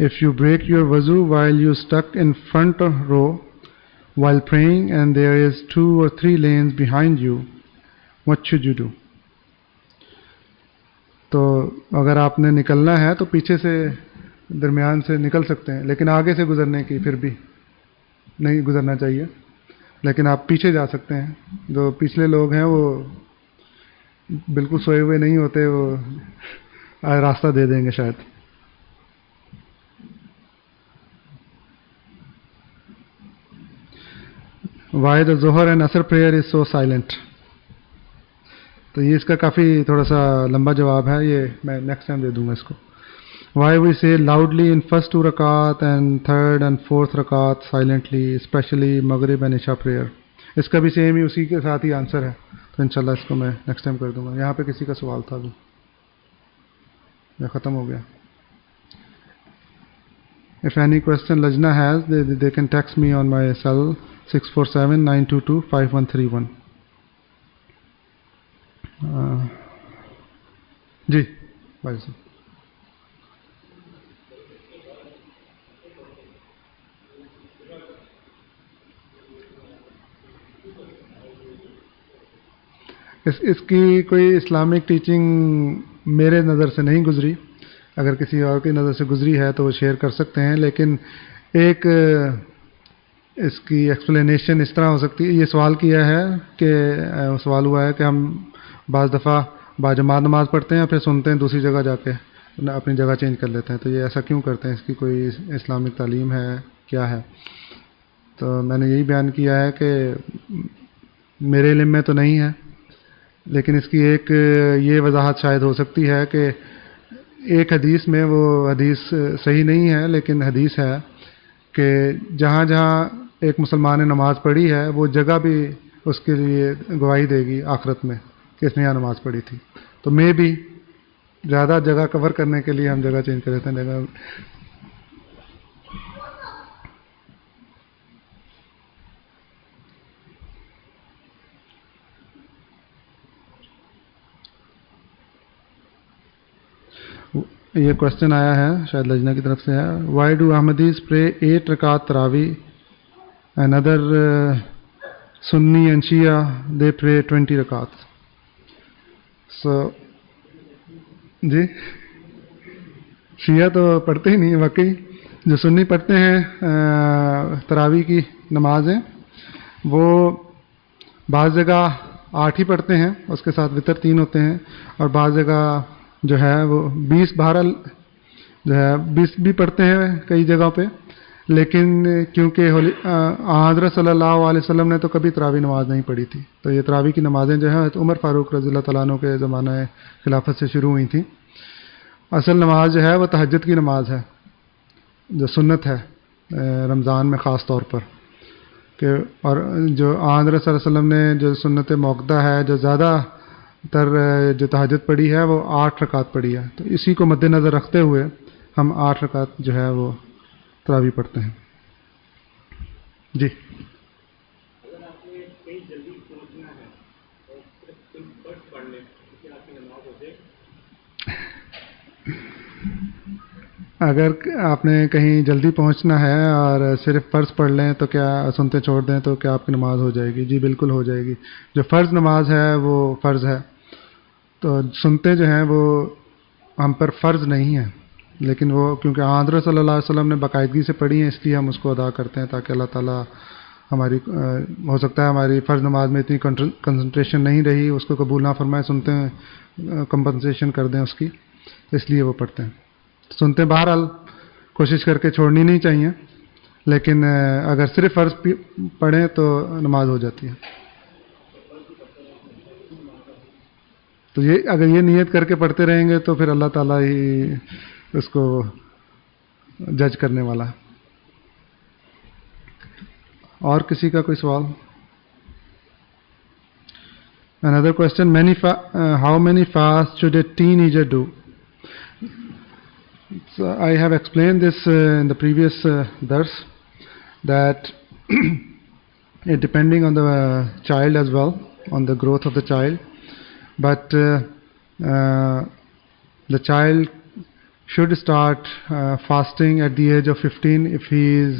If you break your wuzu while you stuck in front row while praying and there is 2 or 3 lanes behind you, what should you do? تو اگر آپ نے نکلنا ہے تو پیچھے سے درمیان سے نکل سکتے ہیں، لیکن آگے سے گزرنے کی پھر بھی نہیں گزرنا چاہیے، لیکن آپ پیچھے جا سکتے ہیں۔ جو پچھلے لوگ ہیں وہ بالکل سوئے ہوئے نہیں ہوتے، وہ راستہ دے دیں گے شاید۔ Why the Zohar and Asr prayer is so silent؟ تو یہ اس کا کافی تھوڑا سا لمبا جواب ہے، یہ میں نیکسٹ ٹائم دے دوں گا اس کو۔ Why we say loudly in first 2 rakat and third and fourth rakat silently, especially Maghrib and Isha prayer؟ اس کا بھی سیم ہی اسی کے ساتھ ہی آنسر ہے، تو انشاءاللہ اس کو میں نیکسٹ ٹائم کر دوں گا۔ یہاں پہ کسی کا سوال تھا ابھی یا ختم ہو گیا؟ If any question Lajna has, they can text me on my cell 647-922-5131۔ جی بھائی صاحب، اس کی کوئی اسلامک ٹیچنگ میرے نظر سے نہیں گزری، اگر کسی اور کی نظر سے گزری ہے تو وہ شیئر کر سکتے ہیں، لیکن ایک اس کی ایکسپلینیشن اس طرح ہو سکتی ہے۔ یہ سوال کیا ہے کہ سوال ہوا ہے کہ ہم بعض دفعہ باجماعت نماز پڑھتے ہیں پھر سنتے ہیں دوسری جگہ جا کے اپنی جگہ چینج کر لیتے ہیں. تو یہ ایسا کیوں کرتے ہیں؟ اس کی کوئی اسلامک تعلیم ہے کیا ہے؟ تو میں نے یہی بیان کیا ہے کہ میرے علم میں تو نہیں ہے، لیکن اس کی ایک یہ وضاحت شاید ہو سکتی ہے کہ ایک حدیث میں، وہ حدیث صحیح نہیں ہے لیکن حدیث ہے کہ جہاں جہاں ایک مسلمان نے نماز پڑھی ہے وہ جگہ بھی اس کے لیے گواہی دے گی آخرت میں کہ اس نے یہاں نماز پڑھی تھی. تو میں بھی زیادہ جگہ کور کرنے کے لیے ہم جگہ چینج کر دیتے ہیں. جگہ یہ کوشچن آیا ہے شاید لجنہ کی طرف سے ہے. وائی ڈو احمدیز پرے 8 رکعت تراوی اینڈ ادر سنی اینڈ شیعہ دے پرے 20 رکعت؟ سو جی، شیعہ تو پڑھتے ہی نہیں واقعی. جو سنی پڑھتے ہیں تراوی کی نمازیں، وہ بعض جگہ 8 ہی پڑھتے ہیں، اس کے ساتھ وطر 3 ہوتے ہیں، اور بعض جگہ جو ہے وہ 20 بہرحال جو ہے 20 بھی پڑھتے ہیں کئی جگہوں پہ. لیکن کیونکہ حضرت صلی اللہ علیہ وسلم نے تو کبھی تراوی نماز نہیں پڑھی تھی، تو یہ تراوی کی نمازیں جو ہیں عمر فاروق رضی اللہ تعالیٰ عنہ کے زمانہ خلافت سے شروع ہوئی تھیں. اصل نماز جو ہے وہ تہجد کی نماز ہے، جو سنت ہے رمضان میں خاص طور پر. کہ اور جو حضرت صلی اللہ علیہ وسلم نے جو سنت موقدہ ہے، جو زیادہ تر جو تہجد پڑھی ہے، وہ 8 رکعت پڑھی ہے. تو اسی کو مد نظر رکھتے ہوئے ہم 8 رکعت جو ہے وہ تراوی پڑھتے ہیں. جی. اگر آپ نے کہیں جلدی پہنچنا ہے اور صرف فرض پڑھ لیں تو کیا سنتے چھوڑ دیں تو کیا آپ کی نماز ہو جائے گی؟ جی بالکل ہو جائے گی. جو فرض نماز ہے وہ فرض ہے، تو سنتے جو ہیں وہ ہم پر فرض نہیں ہیں، لیکن وہ کیونکہ حضرت صلی اللہ علیہ وسلم نے باقاعدگی سے پڑھی ہیں، اس لیے ہم اس کو ادا کرتے ہیں تاکہ اللہ تعالیٰ ہماری ہو سکتا ہے ہماری فرض نماز میں اتنی کنسنٹریشن نہیں رہی، اس کو قبول نہ فرمائے، سنتے ہیں کمپنسیشن کر دیں اس کی، اس لیے وہ پڑھتے ہیں. سنتے بہرحال کوشش کر کے چھوڑنی نہیں چاہیے، لیکن اگر صرف فرض پڑھیں تو نماز ہو جاتی ہے. تو یہ اگر یہ نیت کر کے پڑھتے رہیں گے تو پھر اللہ تعالیٰ ہی اس کو جج کرنے والا ہے. اور کسی کا کوئی سوال؟ Another question, how many fasts should a teenager do? So I have explained this in the previous dars, that it depending on the child as well, on the growth of the child, but the child should start fasting at the age of 15 if he is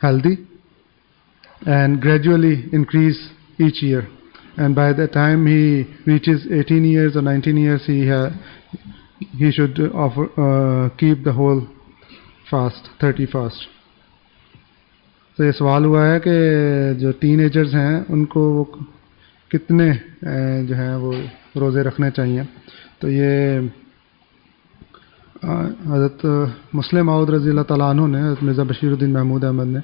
healthy, and gradually increase each year, and by the time he reaches 18 years or 19 years he should keep the whole fast, 30 fast. تو یہ سوال ہوا ہے کہ جو ٹین ایجرز ہیں ان کو وہ کتنے جو ہیں وہ روزے رکھنے چاہیے. تو یہ حضرت مسلم موعود رضی اللہ تعالیٰ عنہ نے، حضرت مرزا بشیر الدین محمود احمد نے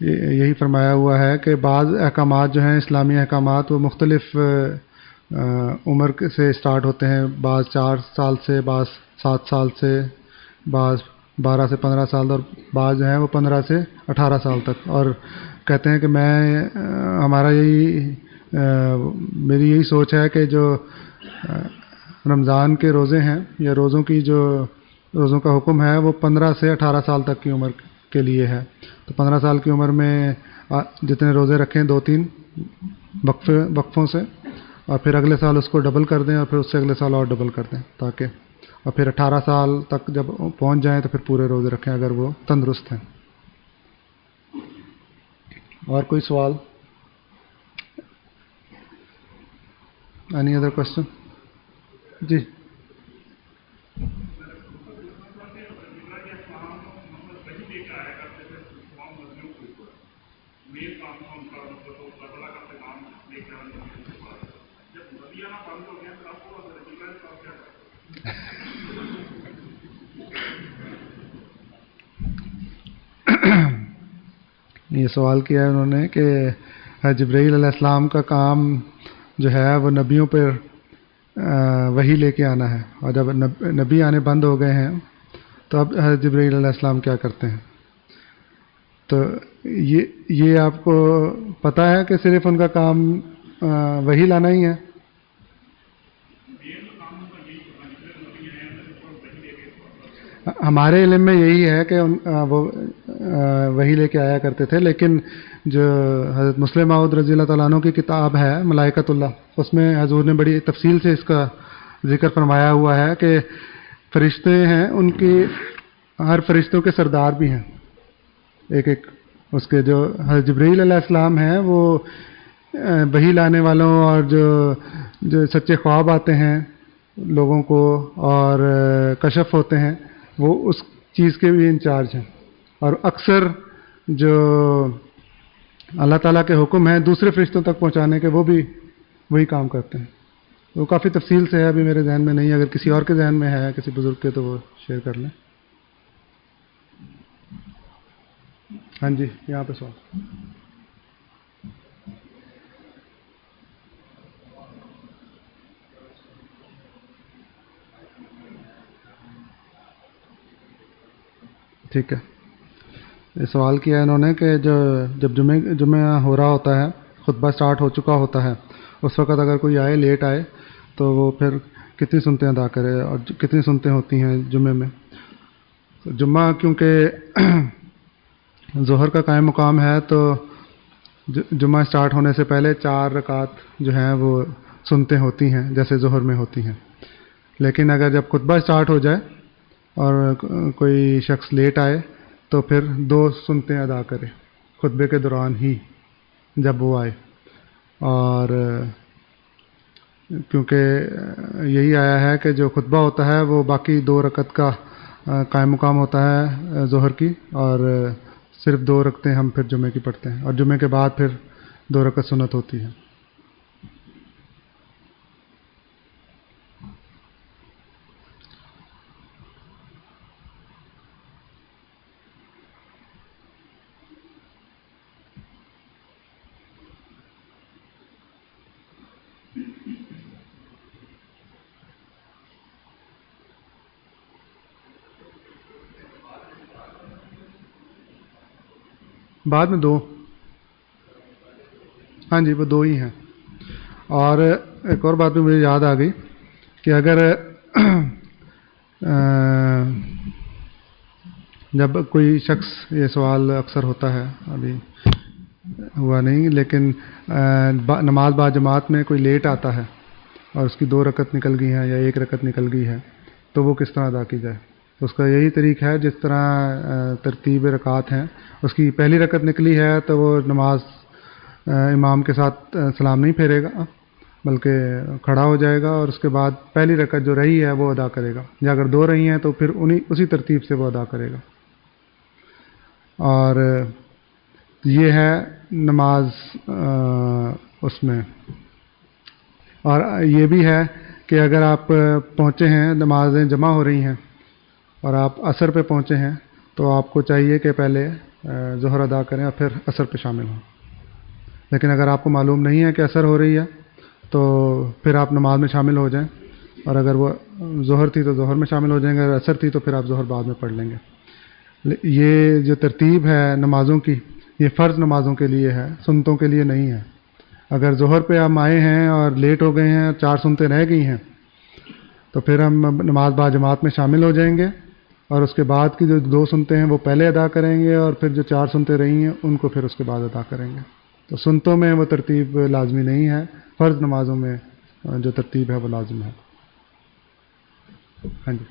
یہی فرمایا ہوا ہے کہ بعض احکامات جو ہیں اسلامی احکامات وہ مختلف عمر سے اسٹارٹ ہوتے ہیں، بعض 4 سال سے، بعض 7 سال سے، بعض 12 سے 15 سال، اور بعض جو ہیں وہ 15 سے 18 سال تک. اور کہتے ہیں کہ میری یہی سوچ ہے کہ جو رمضان کے روزے ہیں یا روزوں کا حکم ہے وہ 15 سے 18 سال تک کی عمر کے لیے ہے. تو 15 سال کی عمر میں جتنے روزے رکھیں 2-3 وقفوں سے، اور پھر اگلے سال اس کو ڈبل کر دیں، اور پھر اس سے اگلے سال اور ڈبل کر دیں، تاکہ اور پھر 18 سال تک جب پہنچ جائیں تو پھر پورے روزے رکھیں اگر وہ تندرست ہیں. اور کوئی سوال؟ Any other question? جی. یہ سوال کیا ہے انہوں نے کہ جبرائیل علیہ السلام کا کام جو ہے وہ نبیوں پر وہی لے کے آنا ہے، اور جب نبی آنے بند ہو گئے ہیں تو اب حضرت جبرائیل علیہ السلام کیا کرتے ہیں؟ تو یہ آپ کو پتہ ہے کہ صرف ان کا کام وہی لانا ہی ہے؟ ہمارے علم میں یہی ہے کہ وہ وہی لے کے آیا کرتے تھے، لیکن جو حضرت مسلم معود رضی اللہ تعالیٰ عنہ کی کتاب ہے ملائکۃ اللہ، اس میں حضور نے بڑی تفصیل سے اس کا ذکر فرمایا ہوا ہے کہ فرشتے ہیں، ان کی ہر فرشتوں کے سردار بھی ہیں، ایک ایک اس کے جو حضرت جبرائیل علیہ السلام ہیں وہ وحی لانے والوں اور جو سچے خواب آتے ہیں لوگوں کو اور کشف ہوتے ہیں، وہ اس چیز کے بھی انچارج ہیں، اور اکثر جو اللہ تعالیٰ کے حکم ہیں دوسرے فرشتوں تک پہنچانے کے، وہ بھی وہی کام کرتے ہیں۔ وہ کافی تفصیل سے ہے، ابھی میرے ذہن میں نہیں ہے، اگر کسی اور کے ذہن میں ہے کسی بزرگ کے تو وہ شیئر کر لیں۔ ہاں جی، یہاں پہ سوال۔ ٹھیک ہے، یہ سوال کیا ہے انہوں نے کہ جب جمعہ ہو رہا ہوتا ہے، خطبہ سٹارٹ ہو چکا ہوتا ہے، اس وقت اگر کوئی آئے لیٹ آئے تو وہ پھر کتنی سنتیں ادا کرے اور کتنی سنتیں ہوتی ہیں جمعے میں؟ جمعہ کیونکہ ظہر کا قائم مقام ہے تو جمعہ سٹارٹ ہونے سے پہلے 4 رکعات جو ہیں وہ سنتیں ہوتی ہیں جیسے ظہر میں ہوتی ہیں، لیکن اگر جب خطبہ سٹارٹ ہو جائے اور کوئی شخص لیٹ آئے تو پھر 2 سنتیں ادا کرے خطبے کے دوران ہی جب وہ آئے، اور کیونکہ یہی آیا ہے کہ جو خطبہ ہوتا ہے وہ باقی 2 رکعت کا قائم مقام ہوتا ہے ظہر کی، اور صرف 2 رکعتیں ہم پھر جمعے کی پڑھتے ہیں، اور جمعے کے بعد پھر 2 رکعت سنت ہوتی ہے۔ بعد میں 2، ہاں جی وہ 2 ہی ہیں۔ اور ایک اور بات بھی مجھے یاد آ گئی کہ اگر جب کوئی شخص، یہ سوال اکثر ہوتا ہے، ابھی ہوا نہیں، لیکن نماز با جماعت میں کوئی لیٹ آتا ہے اور اس کی 2 رکعت نکل گئی ہیں یا 1 رکعت نکل گئی ہے تو وہ کس طرح ادا کی جائے؟ تو اس کا یہی طریقہ ہے جس طرح ترتیب رکعات ہیں، اس کی پہلی رکعت نکلی ہے تو وہ نماز امام کے ساتھ سلام نہیں پھیرے گا بلکہ کھڑا ہو جائے گا، اور اس کے بعد پہلی رکعت جو رہی ہے وہ ادا کرے گا، یا اگر 2 رہی ہیں تو پھر اسی ترتیب سے وہ ادا کرے گا۔ اور یہ ہے نماز اس میں۔ اور یہ بھی ہے کہ اگر آپ پہنچے ہیں، نمازیں جمع ہو رہی ہیں اور آپ عصر پہ پہنچے ہیں تو آپ کو چاہیے کہ پہلے ظہر ادا کریں اور پھر عصر پہ شامل ہوں، لیکن اگر آپ کو معلوم نہیں ہے کہ عصر ہو رہی ہے تو پھر آپ نماز میں شامل ہو جائیں، اور اگر وہ ظہر تھی تو ظہر میں شامل ہو جائیں گے، اگر عصر تھی تو پھر آپ ظہر بعد میں پڑھ لیں گے۔ یہ جو ترتیب ہے نمازوں کی، یہ فرض نمازوں کے لیے ہے، سنتوں کے لیے نہیں ہے۔ اگر ظہر پہ ہم آئے ہیں اور لیٹ ہو گئے ہیں، 4 سنتیں رہ گئی ہیں، تو پھر ہم نماز با جماعت میں شامل ہو جائیں گے، اور اس کے بعد کی جو 2 سنتیں ہیں وہ پہلے ادا کریں گے، اور پھر جو 4 سنتیں رہی ہیں ان کو پھر اس کے بعد ادا کریں گے۔ تو سنتوں میں وہ ترتیب لازمی نہیں ہے، فرض نمازوں میں جو ترتیب ہے وہ لازم ہے۔ ہاں جی،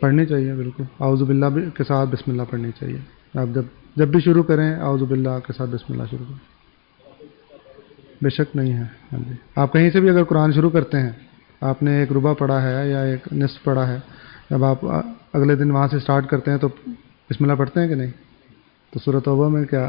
پڑھنی چاہیے بالکل، اعوذ باللہ کے ساتھ بسم اللہ پڑھنی چاہیے۔ آپ جب بھی شروع کریں اعوذ باللہ کے ساتھ بسم اللہ شروع کریں، بے شک نہیں ہے۔ ہاں جی، آپ کہیں سے بھی اگر قرآن شروع کرتے ہیں، آپ نے ایک ربع پڑھا ہے یا ایک نصف پڑھا ہے، جب آپ اگلے دن وہاں سے سٹارٹ کرتے ہیں تو بسم اللہ پڑھتے ہیں کہ نہیں؟ تو سورۃ توبہ میں کیا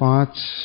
5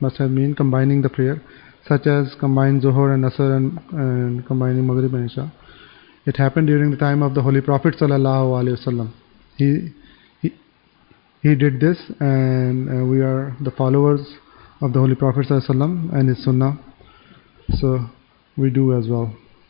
must have mean combining the prayer, such as combine Zuhur and Asr and combining Maghrib and Isha. It happened during the time of the Holy Prophet sallallahu alaihi wasallam. He he did this, and we are the followers of the Holy Prophet sallallahu alaihi wasallam and his sunnah, so we do as well.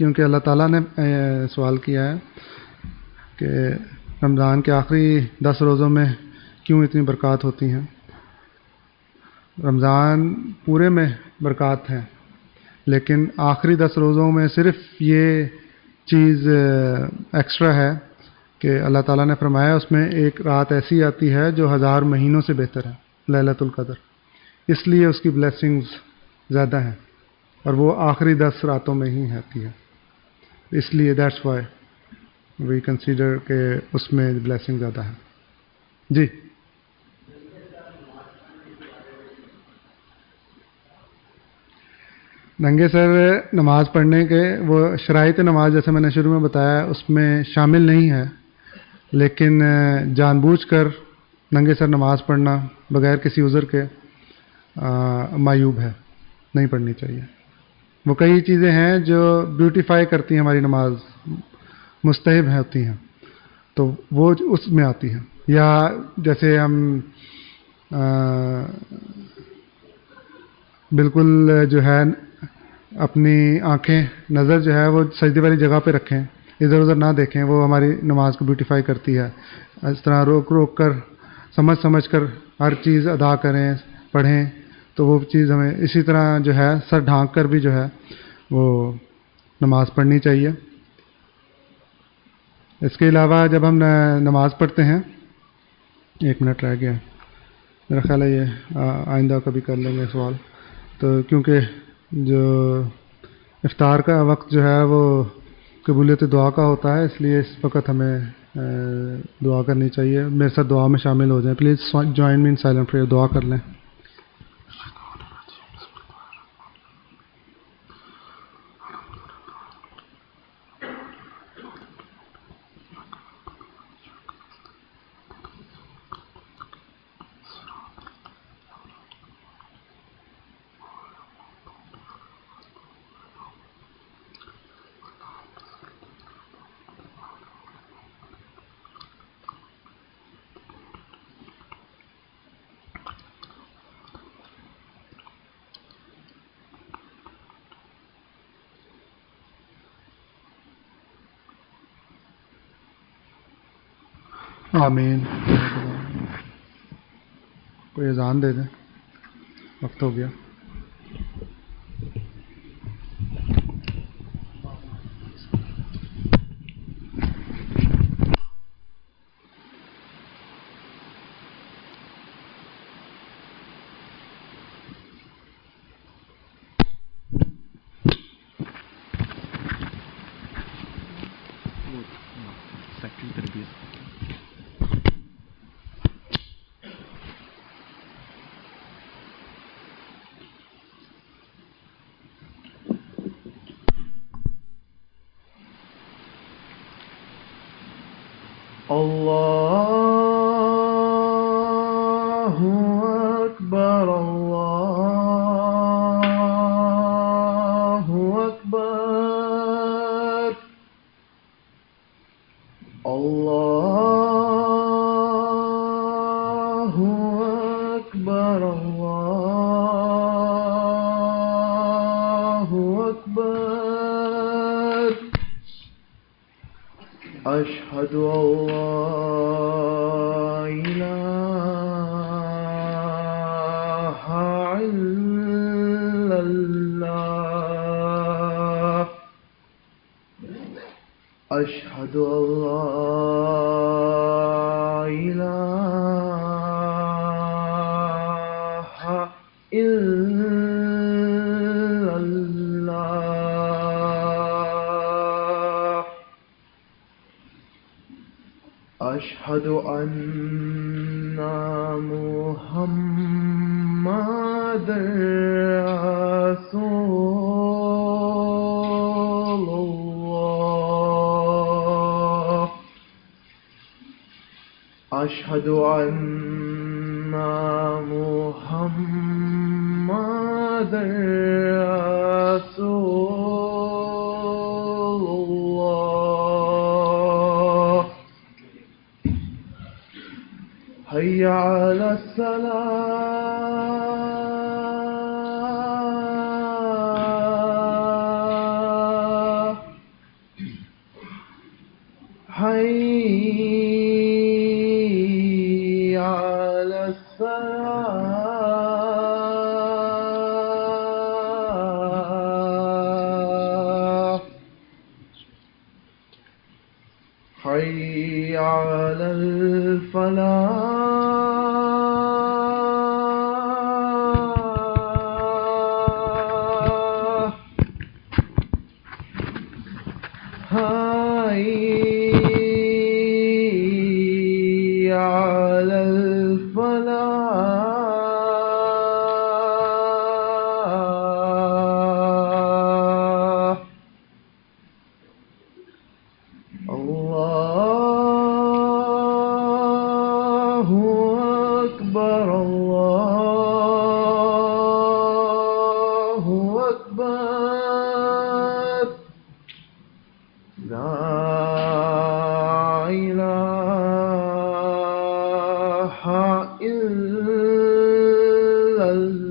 کیونکہ اللہ تعالیٰ نے سوال کیا ہے کہ رمضان کے آخری 10 روزوں میں کیوں اتنی برکات ہوتی ہیں. رمضان پورے میں برکات ہیں، لیکن آخری 10 روزوں میں صرف یہ چیز ایکسٹرا ہے کہ اللہ تعالیٰ نے فرمایا اس میں ایک رات ایسی آتی ہے جو 1000 مہینوں سے بہتر ہے، لیلۃ القدر. اس لیے اس کی بلیسنگز زیادہ ہیں، اور وہ آخری 10 راتوں میں ہی آتی ہے. اس لیے دیٹس وائی وی کنسیڈر کہ اس میں بلیسنگ زیادہ ہے. جی ننگے سر نماز پڑھنے کے وہ شرائط نماز جیسے میں نے شروع میں بتایا اس میں شامل نہیں ہے، لیکن جان بوجھ کر ننگے سر نماز پڑھنا بغیر کسی عذر کے معیوب ہے، نہیں پڑھنی چاہیے. وہ کئی چیزیں ہیں جو بیوٹیفائی کرتی ہیں ہماری نماز، مستحب ہوتی ہیں، تو وہ اس میں آتی ہیں. یا جیسے ہم بالکل جو ہے اپنی آنکھیں نظر جو ہے وہ سجدے والی جگہ پہ رکھیں، ادھر ادھر نہ دیکھیں، وہ ہماری نماز کو بیوٹیفائی کرتی ہے. اس طرح روک روک کر سمجھ کر ہر چیز ادا کریں، پڑھیں، تو وہ چیز ہمیں اسی طرح جو ہے سر ڈھانک کر بھی جو ہے وہ نماز پڑھنی چاہیے. اس کے علاوہ جب ہم نماز پڑھتے ہیں، 1 منٹ رہ گیا، میرا خیال ہے یہ آئندہ کبھی کر لیں گے سوال. تو کیونکہ جو افطار کا وقت جو ہے وہ قبولیت دعا کا ہوتا ہے، اس لیے اس وقت ہمیں دعا کرنی چاہیے. میرے ساتھ دعا میں شامل ہو جائیں please. Join me in silent prayer. دعا کر لیں. آمین. کوئی اذان دے دیں، وقت ہو گیا. اللہ اکبر اللہ اکبر اللہ اکبر اللہ اکبر. اشہد ان لا الہ الا اللہ. اشہد ان لا الہ الا اللہ. اشہد ان محمد رسول اللہ. اشہد ان محمد رسول اللہ. حی علی الصلاۃ. حي على الصلاة حي على الفلاح حي على الفلاح الله أكبر الله أكبر لا إله إلا الله